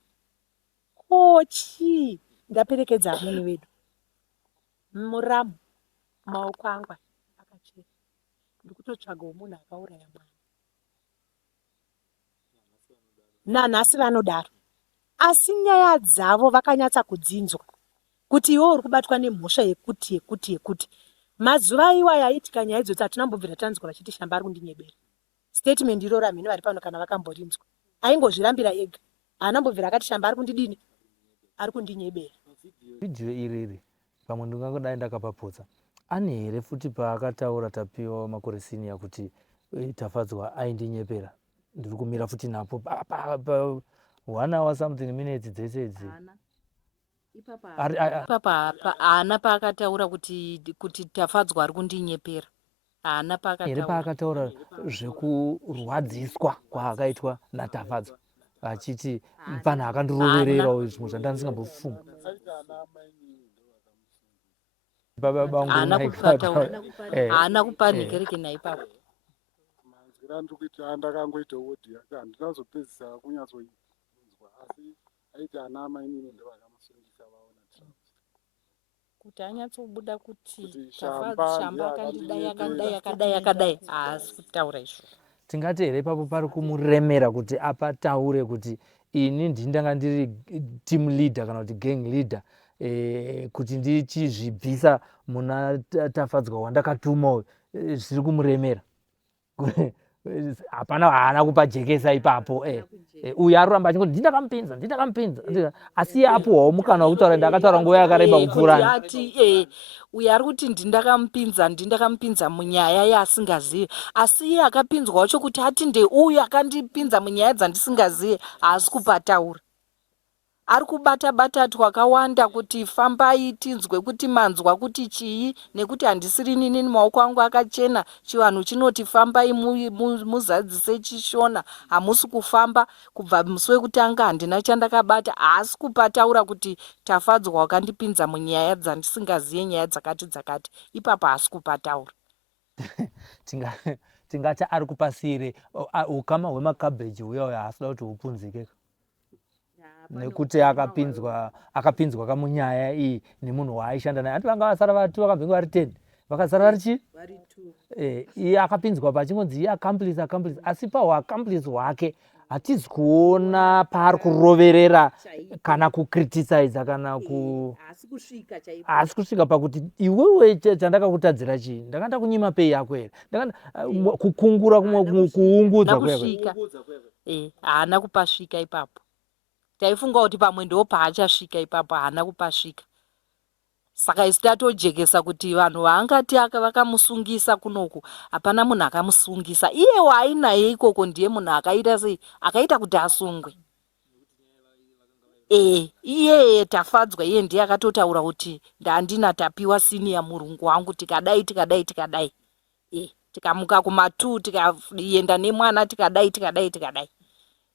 kochi ndaperekedza amweni wedu muramu maoko angu akachena, ndikutotsvagawo munhu akauraya mwana. Nanhasi vanodaro, asi nyaya dzavo vakanyatsa kudzinzwa kuti iwo uri kubatwa nemhosva yekuti mazuva iwaya aitika nyaya idzoti hatina mbobvira tanzwa vachiti Shamba ari kundinyebera. Statement iroro hamheni vari pano kana vakamborinzwa, aingozvirambira ega, haana mbobvira akati Shamba ari kundidini, ari kundinyebera. Vhidhiyo iriri pamwe ndingangodai ndakapapudza, ane here futi paakataura Tapiwa makore senior kuti Tafadzwa aindinyeberera, ndiri kumira futi napo 1 hour something minutes dzese idzi ipapa haana paakataura kuti Tafadzwa ari kundinyepera, haana here paakataura zvekurwadziswa kwaakaitwa naTafadzwa achiti panhu akandirovererawo zvimwe zvandanga ndisingambofunga. Baba bangu haana kupa nhekereke naipapo. ngira ndiri kuiti ndakangoita wodhi yake handinazopedzisa kunyatsoinzwa asi aiti ana amai inini ndovakamusungisa vaona kuti anyatsobuda kuti Kuti shamba ndiye yakadai haasi kutaura izvo. tingati here ipapo pari kumuremera kuti apataure kuti ini ndindanga ndiri team leader kana kuti gang leader, kuti ndichizvibvisa muna Tafadzwa wandakatuma zviri kumuremera. Hapana, haana kupa jekesa ipapo. Uyu aruramba achingoti ndindakamupinza asi iye apuhwawo mukana wekutaura ndakataura nguva yakareba kupfuurana. Uyu ari kuti ndindakamupinza munyaya yaasingazivi, asi iye akapinzwa wacho kuti ati ndeuyu akandipinza munyaya dzandisingazivi haasi kupataura. Ari kubata twakawanda kuti fambai tinzwe kuti manzwa kuti chii, nekuti handisiri nini maoko angu akachena. Chivanhu chinoti fambai muzadzise chishona, hamusi kufamba. Kubva musi wekutanga handina chandakabata, haasi kupataura kuti Tafadzwa wakandipinza munyaya dzandisingazivi, nyaya dzakati. Ipapo haasi kupataura. Tingati ari kupasire ukama hwemakabheji huya haasida kuti hupunzike. Nekuti akapinzwa kamunyaya iyi nemunhu waaishanda naye. Ati vanga vasara vari 2 vakabvenga vari 10 vakasara vari chii? Iye akapinzwa pachingonzi iye accomplice, asi pahwaccomplice hwake hatizi kuona paari kuroverera kana kukriticize kana haasi kusvika pakuti iwewe chandakakutadzira chii, ndakanda kunyima pei yako here, kukungura kuungudza kweko. Haana kupasvika ipapo. Taifunga kuti pamwe ndo paachasvika ipapo, haana kupasvika. Saka isi tatojekesa kuti vanhu vaangati vakamusungisa kunoku, hapana munhu akamusungisa. Iye waainaye ikoko ndiye munhu akaita sei, akaita kuti asungwe. Iye Tafadzwa iye ndiye akatotaura kuti ndandina tapiwa senior murungu wangu tikadai. Tikamuka kuma2 tikaenda nemwana tikadai.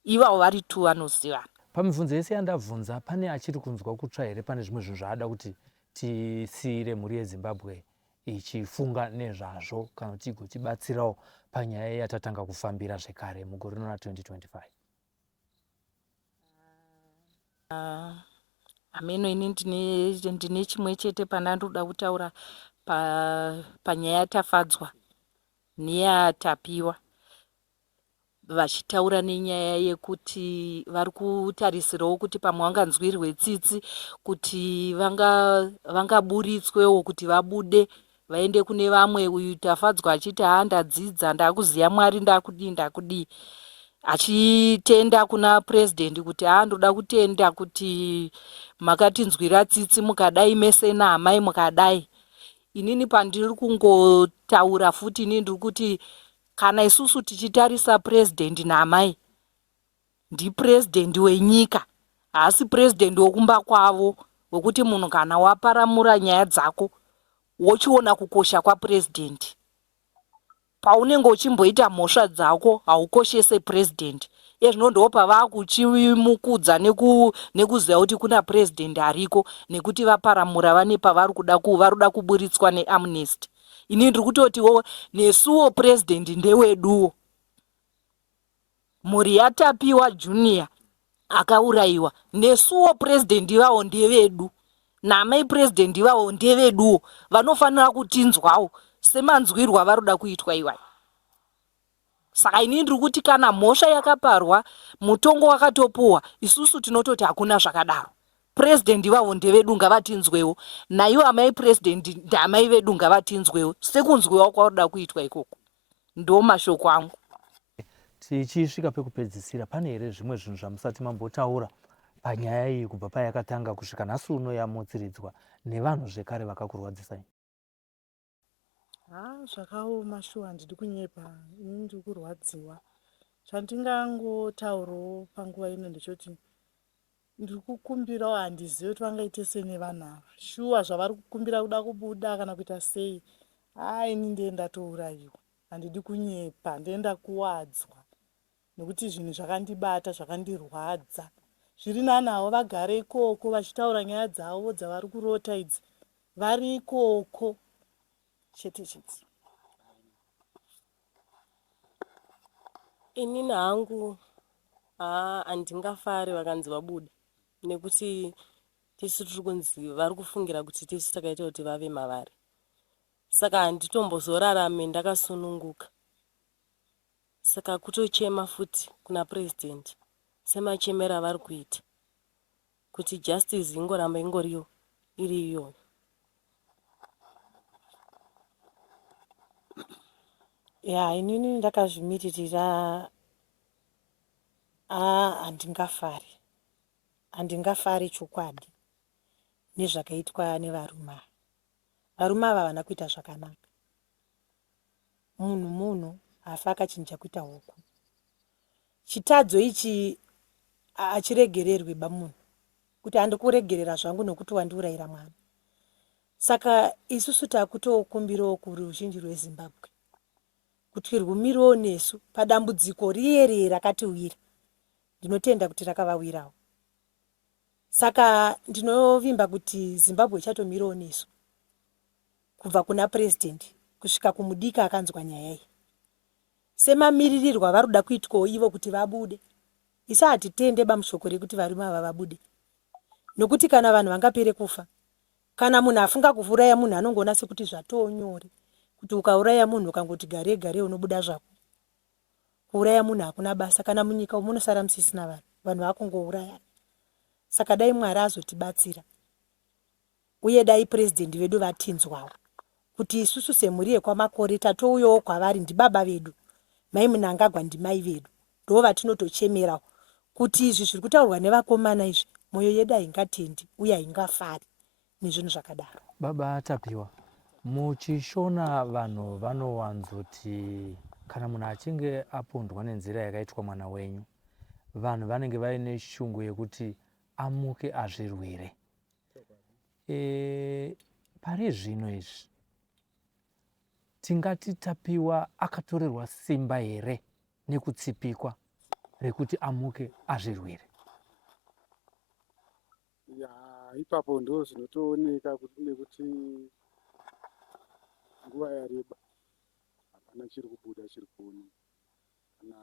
Ivavo vari 2 vanozivana. Pamibvunzo yese yandabvunza pane achiri kunzwa kutsva here, pane zvimwe zvinhu zvaada kuti tisiyire mhuri yeZimbabwe ichifunga nezvazvo kana kuti igotibatsirawo panyaya yatatanga kufambira zvekare mugore rino ra2025? Ameno ini ndine chimwe chete pandandoda kutaura panyaya yaTafadzwa neyatapiwa. Vachitaura nenyaya yekuti vari kutarisirawo kuti pamwe vanganzwirwe tsitsi kuti vangaburitswewo kuti vabude vaende kune vamwe. Uyu Tafadzwa achiti ndadzidza, ndakuziva Mwari, ndakudii, achitenda kuna purezidendi kuti ndoda kutenda kuti makatinzwira tsitsi mukadai mese naamai mukadai. Inini pandiri kungotaura futi, inini ndiri kuti kana isusu tichitarisa purezidendi naamai, ndipurezidendi wenyika, haasi purezidendi wokumba kwavo, wekuti munhu kana waparamura nyaya dzako wochiona kukosha kwapurezidendi. Paunenge uchimboita mhosva dzako haukoshese purezidendi. Zvino ndo pavakuchimukudza nekuziva kuti kuna purezidendi ariko, nekuti vaparamura vane pavari kuda kuburitswa neamnesty. Ini ndiri kutotiwo nesuwo purezidendi ndeweduwo. Mhuri yaTapiwa Junior akaurayiwa, nesuwo purezidendi vavo ndevedu, namai purezidendi vavo ndeveduwo, vanofanira kutinzwawo semanzwirwa varoda kuitwa iwayo. Saka ini ndiri kuti kana mhosva yakaparwa, mutongo wakatopuwa, isusu tinototi hakuna zvakadaro. Purezidendi vavo ndevedu, ngavatinzwewo. Naivo amai purezidendi ndamai vedu, ngavatinzwewo sekunzwewa kwaroda kuitwa ikoko. Ndo mashoko angu. Tichisvika pekupedzisira, pane here zvimwe zvinhu zvamusati mambotaura panyaya iyi kubva payakatanga kusvika nhasi uno yamutsiridzwa nevanhu zvekare vakakurwadzisai? Zvakaoma shuwa, handidi kunyepa, ini ndiri kurwadziwa. Zvandingangotaurawo panguva ino ndechoti ndiri kukumbirawo, handizivi kuti vangaite sei nevanhu ava. Shuwa zvavari kukumbira kuda kubuda kana kuita sei, ini ndenda tourayiwa, handidi kunyepa, ndenda kuwadzwa nekuti zvinhu zvakandibata, zvakandirwadza. Zviri nani havo vagare ikoko vachitaura nyaya dzavo dzavari kurota idzi, vari ikoko chete. inini hangu handingafari vakanzi vabuda, nekuti tisu tiri kunzi vari kufungira kuti tisu takaita kuti vave mavari. Saka handitombozorarame ndakasununguka. Saka kutochema futi kuna president semachemera vari kuita kuti justice ingoramba ingoriyo iri iyoyo. Ya, inini ndakazvimiririra handingafari chokwadi nezvakaitwa nevarume ava. Varume ava havana kuita zvakanaka. Munhu hafa akachinja kuita huku. Chitadzo ichi hachiregererwi bamunhu, kuti handikuregerera zvangu nokuti wandiurayira mwana. Saka isusu takutokumbirawo kuruzhinji rweZimbabwe kuti rwumiriwo nesu padambudziko riye rakatiwira. Ndinotenda kuti rakavawirawo. Saka ndinovimba kuti Zimbabwe ichatomirawo nesu kubva kuna president kusvika kumudika akanzwa nyaya iyi. Semamiririrwo avari kuda kuitwawo ivo kuti vabude. Isu hatitende bamushoko rekuti varume ava vabude. Nokuti kana vanhu vangapere kufa, kana munhu afunga kuuraya munhu anongoona sekuti zvatonyore, kuti ukauraya munhu ukangoti gare gare unobuda zvako. Kuuraya munhu hakuna basa, kana munyika umu munosara musisina vanhu vakungourayana. Saka dai Mwari azotibatsira, uye dai president vedu vatinzwawo kuti isusu semhuri yekwamakore tatouyawo kwavari ndibaba vedu, mai Mnangagwa ndimai vedu, ndo vatinotochemerawo kuti izvi zviri kutaurwa nevakomana izvi mwoyo yedu haingatendi uye haingafari nezvinhu zvakadaro. Baba Tapiwa, muchishona vanhu vanowanzoti kana munhu achinge apondwa nenzira yakaitwa mwana wenyu, vanhu vanenge vaine shungu yekuti amuke azvirwire. Pari zvino izvi tingati Tapiwa akatorerwa simba here nekutsipikwa rekuti amuke azvirwire? Ipapo ndo zvinotooneka kuti nekuti nguva yareba hapana chiri kubuda chiri kuoneka. Kana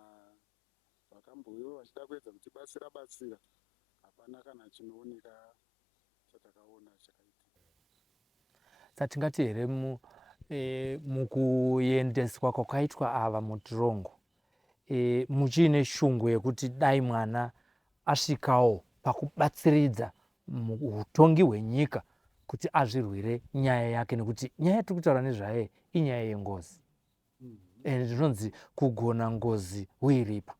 vakamboyo vachida kuedza kutibatsira hapana kana chinooneka chatakaona chakaitika. Satingati here mukuendeswa kwakaitwa ava mutirongo, muchiine shungu yekuti dai mwana asvikawo pakubatsiridza utongi hwenyika kuti azvirwire nyaya yake, nekuti nyaya tiri kutaura nezvaye inyaya yengozi. Zvinonzi kugona ngozi huiripa.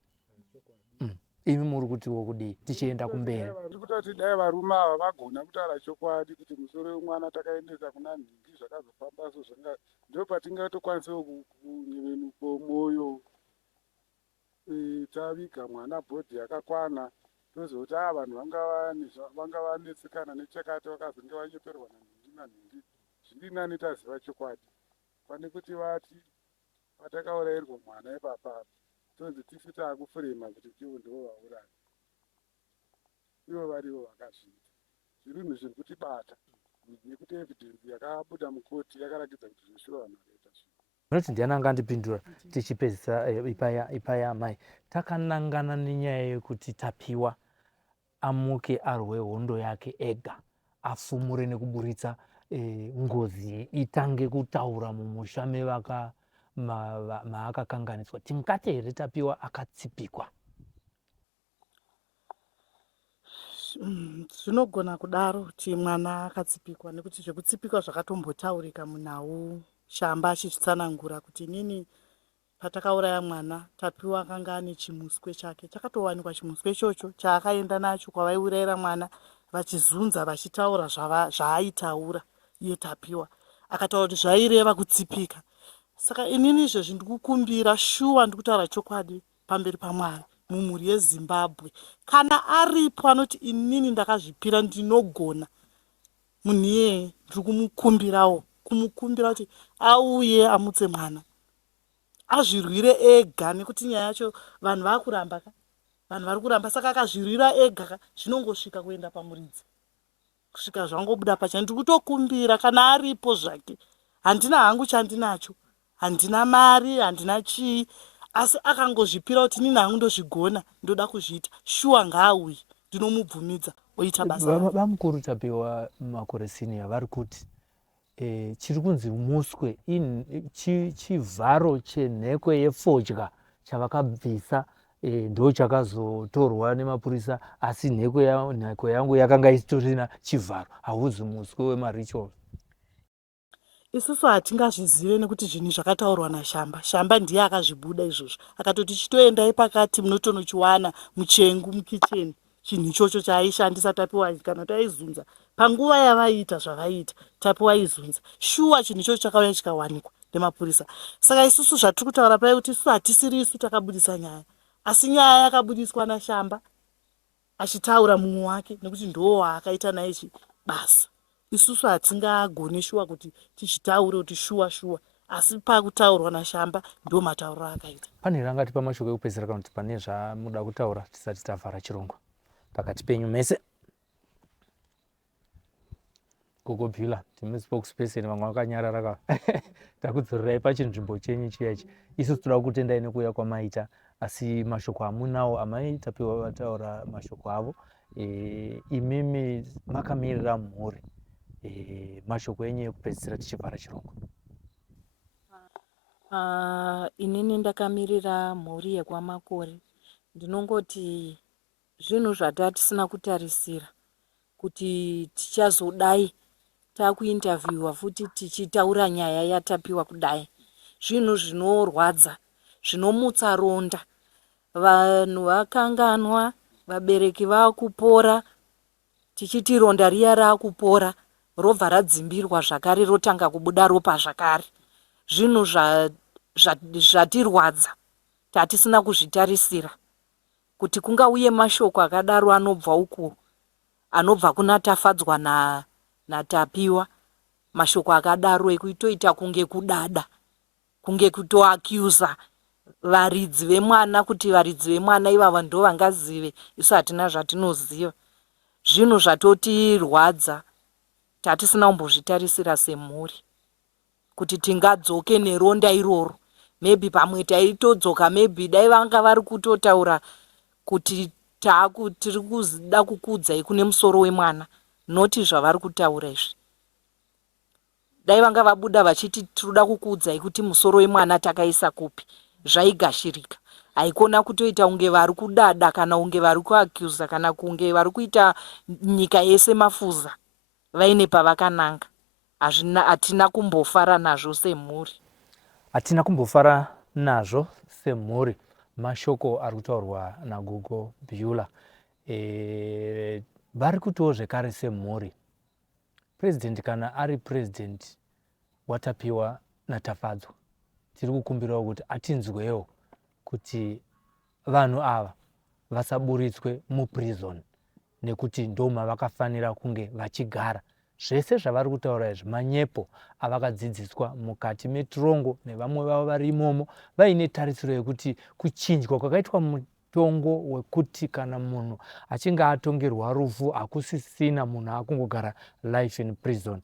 Imi muri kutiwo kudii tichienda kumberi? Ndiri kutoti dai varume ava vagona kutaura chokwadi kuti musoro wemwana takaendesa kuna nhingi zvakazofamba so zvanga, ndo patingatokwanisa kunyevenuko mwoyo taviga mwana bhodhi yakakwana, tozoti vanhu vanga vanetsekana nechakati vakazonge vanyeperwa nanhingi. Zviri nani taziva chokwadi, pane kuti vati patakaurayirwa mwana ipapa tonzi tisu taakufurema kuti tivo ndivo vauraya, ivo varivo vakazviita. Zvirunhu zviri kutibata nekuti evidhensi yakabuda mukoti yakaratidza kuti zveshuwa vanhu vakaita zvinhu. Munoti ndiani angandipindura tichipedzisa ipaya mai? Takanangana nenyaya yekuti Tapiwa amuke arwe hondo yake ega, afumure nekuburitsa ngozi itange kutaura mumusha maakakanganiswa. Tingati here Tapiwa akatsipikwa? Zvinogona kudaro kuti mwana akatsipikwa, nekuti zvekutsipikwa zvakatombotaurika munhau Shamba achitsanangura kuti inini patakauraya mwana Tapiwa akanga ane chimuswe chake, chakatowanikwa chimuswe ichocho chaakaenda nacho kwavaiurayira mwana, vachizunza vachitaura zvaaitaura iye Tapiwa, akataura kuti zvaireva kutsipika. Saka inini izvezvi ndikukumbira shuwa, ndikutaura chokwadi pamberi paMwari, mumhuri yeZimbabwe, kana aripo anoti inini ndakazvipira ndinogona, munhu iyeye ndiri kumukumbira kuti auye amutse mwana azvirwire ega, nekuti nyaya yacho vanhu vari kuramba, saka akazvirwira ega zvinongosvika kuenda pamuridzi, kusvika zvangobuda pacha. Ndiri kutokumbira kana aripo zvake, handina hangu chandinacho, handina mari, handina chii, asi akangozvipira kuti nini hangu ndozvigona ndoda kuzviita, shuwa ngaauyi, ndinomubvumidza oita basa rake. Vamukuru Tapiwa Makore Senior vari kuti chiri kunzi muswe chivharo chenhekwe yefodya chavakabvisa ndo chakazotorwa nemapurisa, asi nhekwe yangu yakanga isitorina chivharo, hauzi muswe wemarituals. Isusu hatingazvizive nekuti zvinhu zvakataurwa naShamba. Shamba ndiye akazvibuda izvozvo, akatoti chitoendai pakati munotonochiwana muchengu mukicheni, chinhu ichocho chaaishandisa Tapiwa kana kuti aizunza panguva yavaiita zvavaiita. Tapiwa aizunza shuwa, chinhu ichocho chakauya chikawanikwa nemapurisa. Saka isusu zvatiri kutaura pai kuti isusu hatisiri isu takabudisa nyaya, asi nyaya yakabudiswa naShamba achitaura mumwe wake, nekuti ndo waakaita naye basa. Isusu hatingagone shuwa kuti tichitaure kuti shuwa, asi pakutaurwa naShamba ndo matauro akaita. Pane rangati pamashoko ekupedzisira kana kuti pane zvamuda kutaura tisati tavhara chirongo pakati penyu mese? Gogo Bhula, ndimi spokesperson, vamwe vakanyarara ka takudzorirai pachinzvimbo chenyu chiyachi. Isusu toda kutendai nekuuya kwamaita, asi mashoko amunawo amaitapiwa vataura mashoko avo. Imimi makamirira mhuri, mashoko enyu ekupedzisira tichivhara chirongo. Inini ndakamirira mhuri yekwaMakore. Ndinongoti zvinhu zvatatisina kutarisira kuti tichazodai takuinterviewa futi tichitaura nyaya yatapiwa kudai. Zvinhu zvinorwadza, zvinomutsa ronda. Vanhu vakanganwa, vabereki vakupora, tichiti ronda riya rakupora robva radzimbirwa zvakare, rotanga kubuda ropa zvakare. Zvinhu zvatirwadza tatisina kuzvitarisira kuti kungauye mashoko akadaro anobva uku, anobva kuna Tafadzwa naTapiwa. Mashoko akadaro ekuitoita kunge kudada, kunge kutoacusa varidzi vemwana, kuti varidzi vemwana ivava ndo vangazive, isu hatina zvatinoziva. Zvinhu zvatotirwadza tatisina kumbozvitarisira semhuri kuti tingadzoke neronda iroro. Maybe pamwe taitodzoka, maybe dai vanga vari kutotaura kuti tiri kuda kukudzai kune musoro wemwana, noti zvavari kutaura izvi. Dai vanga vabuda vachiti tinoda kukudzai kuti musoro wemwana takaisa kupi, zvaigashirika. Haikona kutoita unge vari kudada kana unge vari kuacusa kana kunge vari kuita nyika yese mafuza vaine pavakananga. Hatina kumbofara nazvo semhuri. Hatina kumbofara nazvo semhuri. Mashoko ari kutaurwa naGogo Bhula. Vari kutiwo zvekare semhuri, president kana ari president watapiwa naTafadzwa, tiri kukumbirawo kuti atinzwewo kuti vanhu ava vasaburitswe muprison, nekuti ndoma vakafanira kunge vachigara. Zvese zvavari kutaura izvi manyepo avakadzidziswa mukati metirongo nevamwe vavo vari imomo, vaine tarisiro yekuti kuchinjwa kwakaitwa mutongo wekuti kana munhu achinge atongerwa rufu hakusisina munhu akungogara life in prison.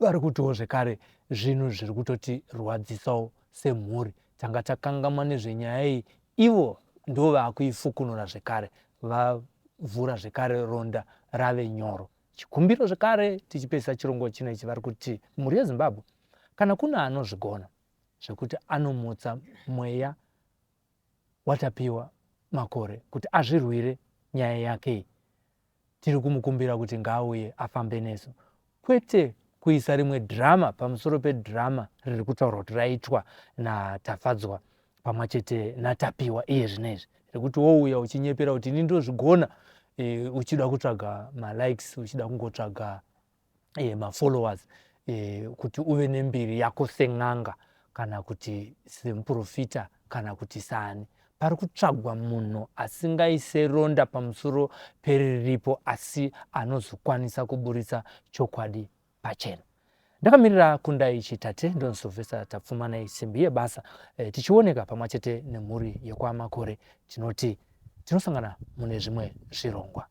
Vari kutiwo zvekare zvinhu zviri kutotirwadzisawo semhuri. Tanga takangamwa nezvenyaya iyi, ivo ndo vakuifukunura zvekare, vavhura zvekare ronda rave nyoro. Chikumbiro zvekare tichipedzisa chirongo chinechi, vari kuti mhuri yeZimbabwe kana kuna anozvigona zvekuti anomutsa mweya watapiwa Makore kuti azvirwire nyaya yake, tiri kumukumbira kuti ngaauye afambe nesu, kwete kuisa rimwe drama pamusoro pedhirama riri kutaura kuti raitwa naTafadzwa pamwe chete naTapiwa iye zvinezvi, rekuti wouya uchinyepera kuti ini ndozvigona, uchida kutsvaga malikes, uchida kungotsvaga mafollowers, kuti uve nembiri yako sen'anga kana kuti semuprofita kana kuti sani. Pari kutsvagwa munhu asingaise ronda pamusoro periripo, asi anozokwanisa kuburitsa chokwadi pachena. Ndakamirira Kundai Chitate, ndoni Sylvester Tapfumanai, simbi yebasa, tichioneka pamwe chete nemhuri yekwaMakore. Tinoti tinosangana mune zvimwe zvirongwa.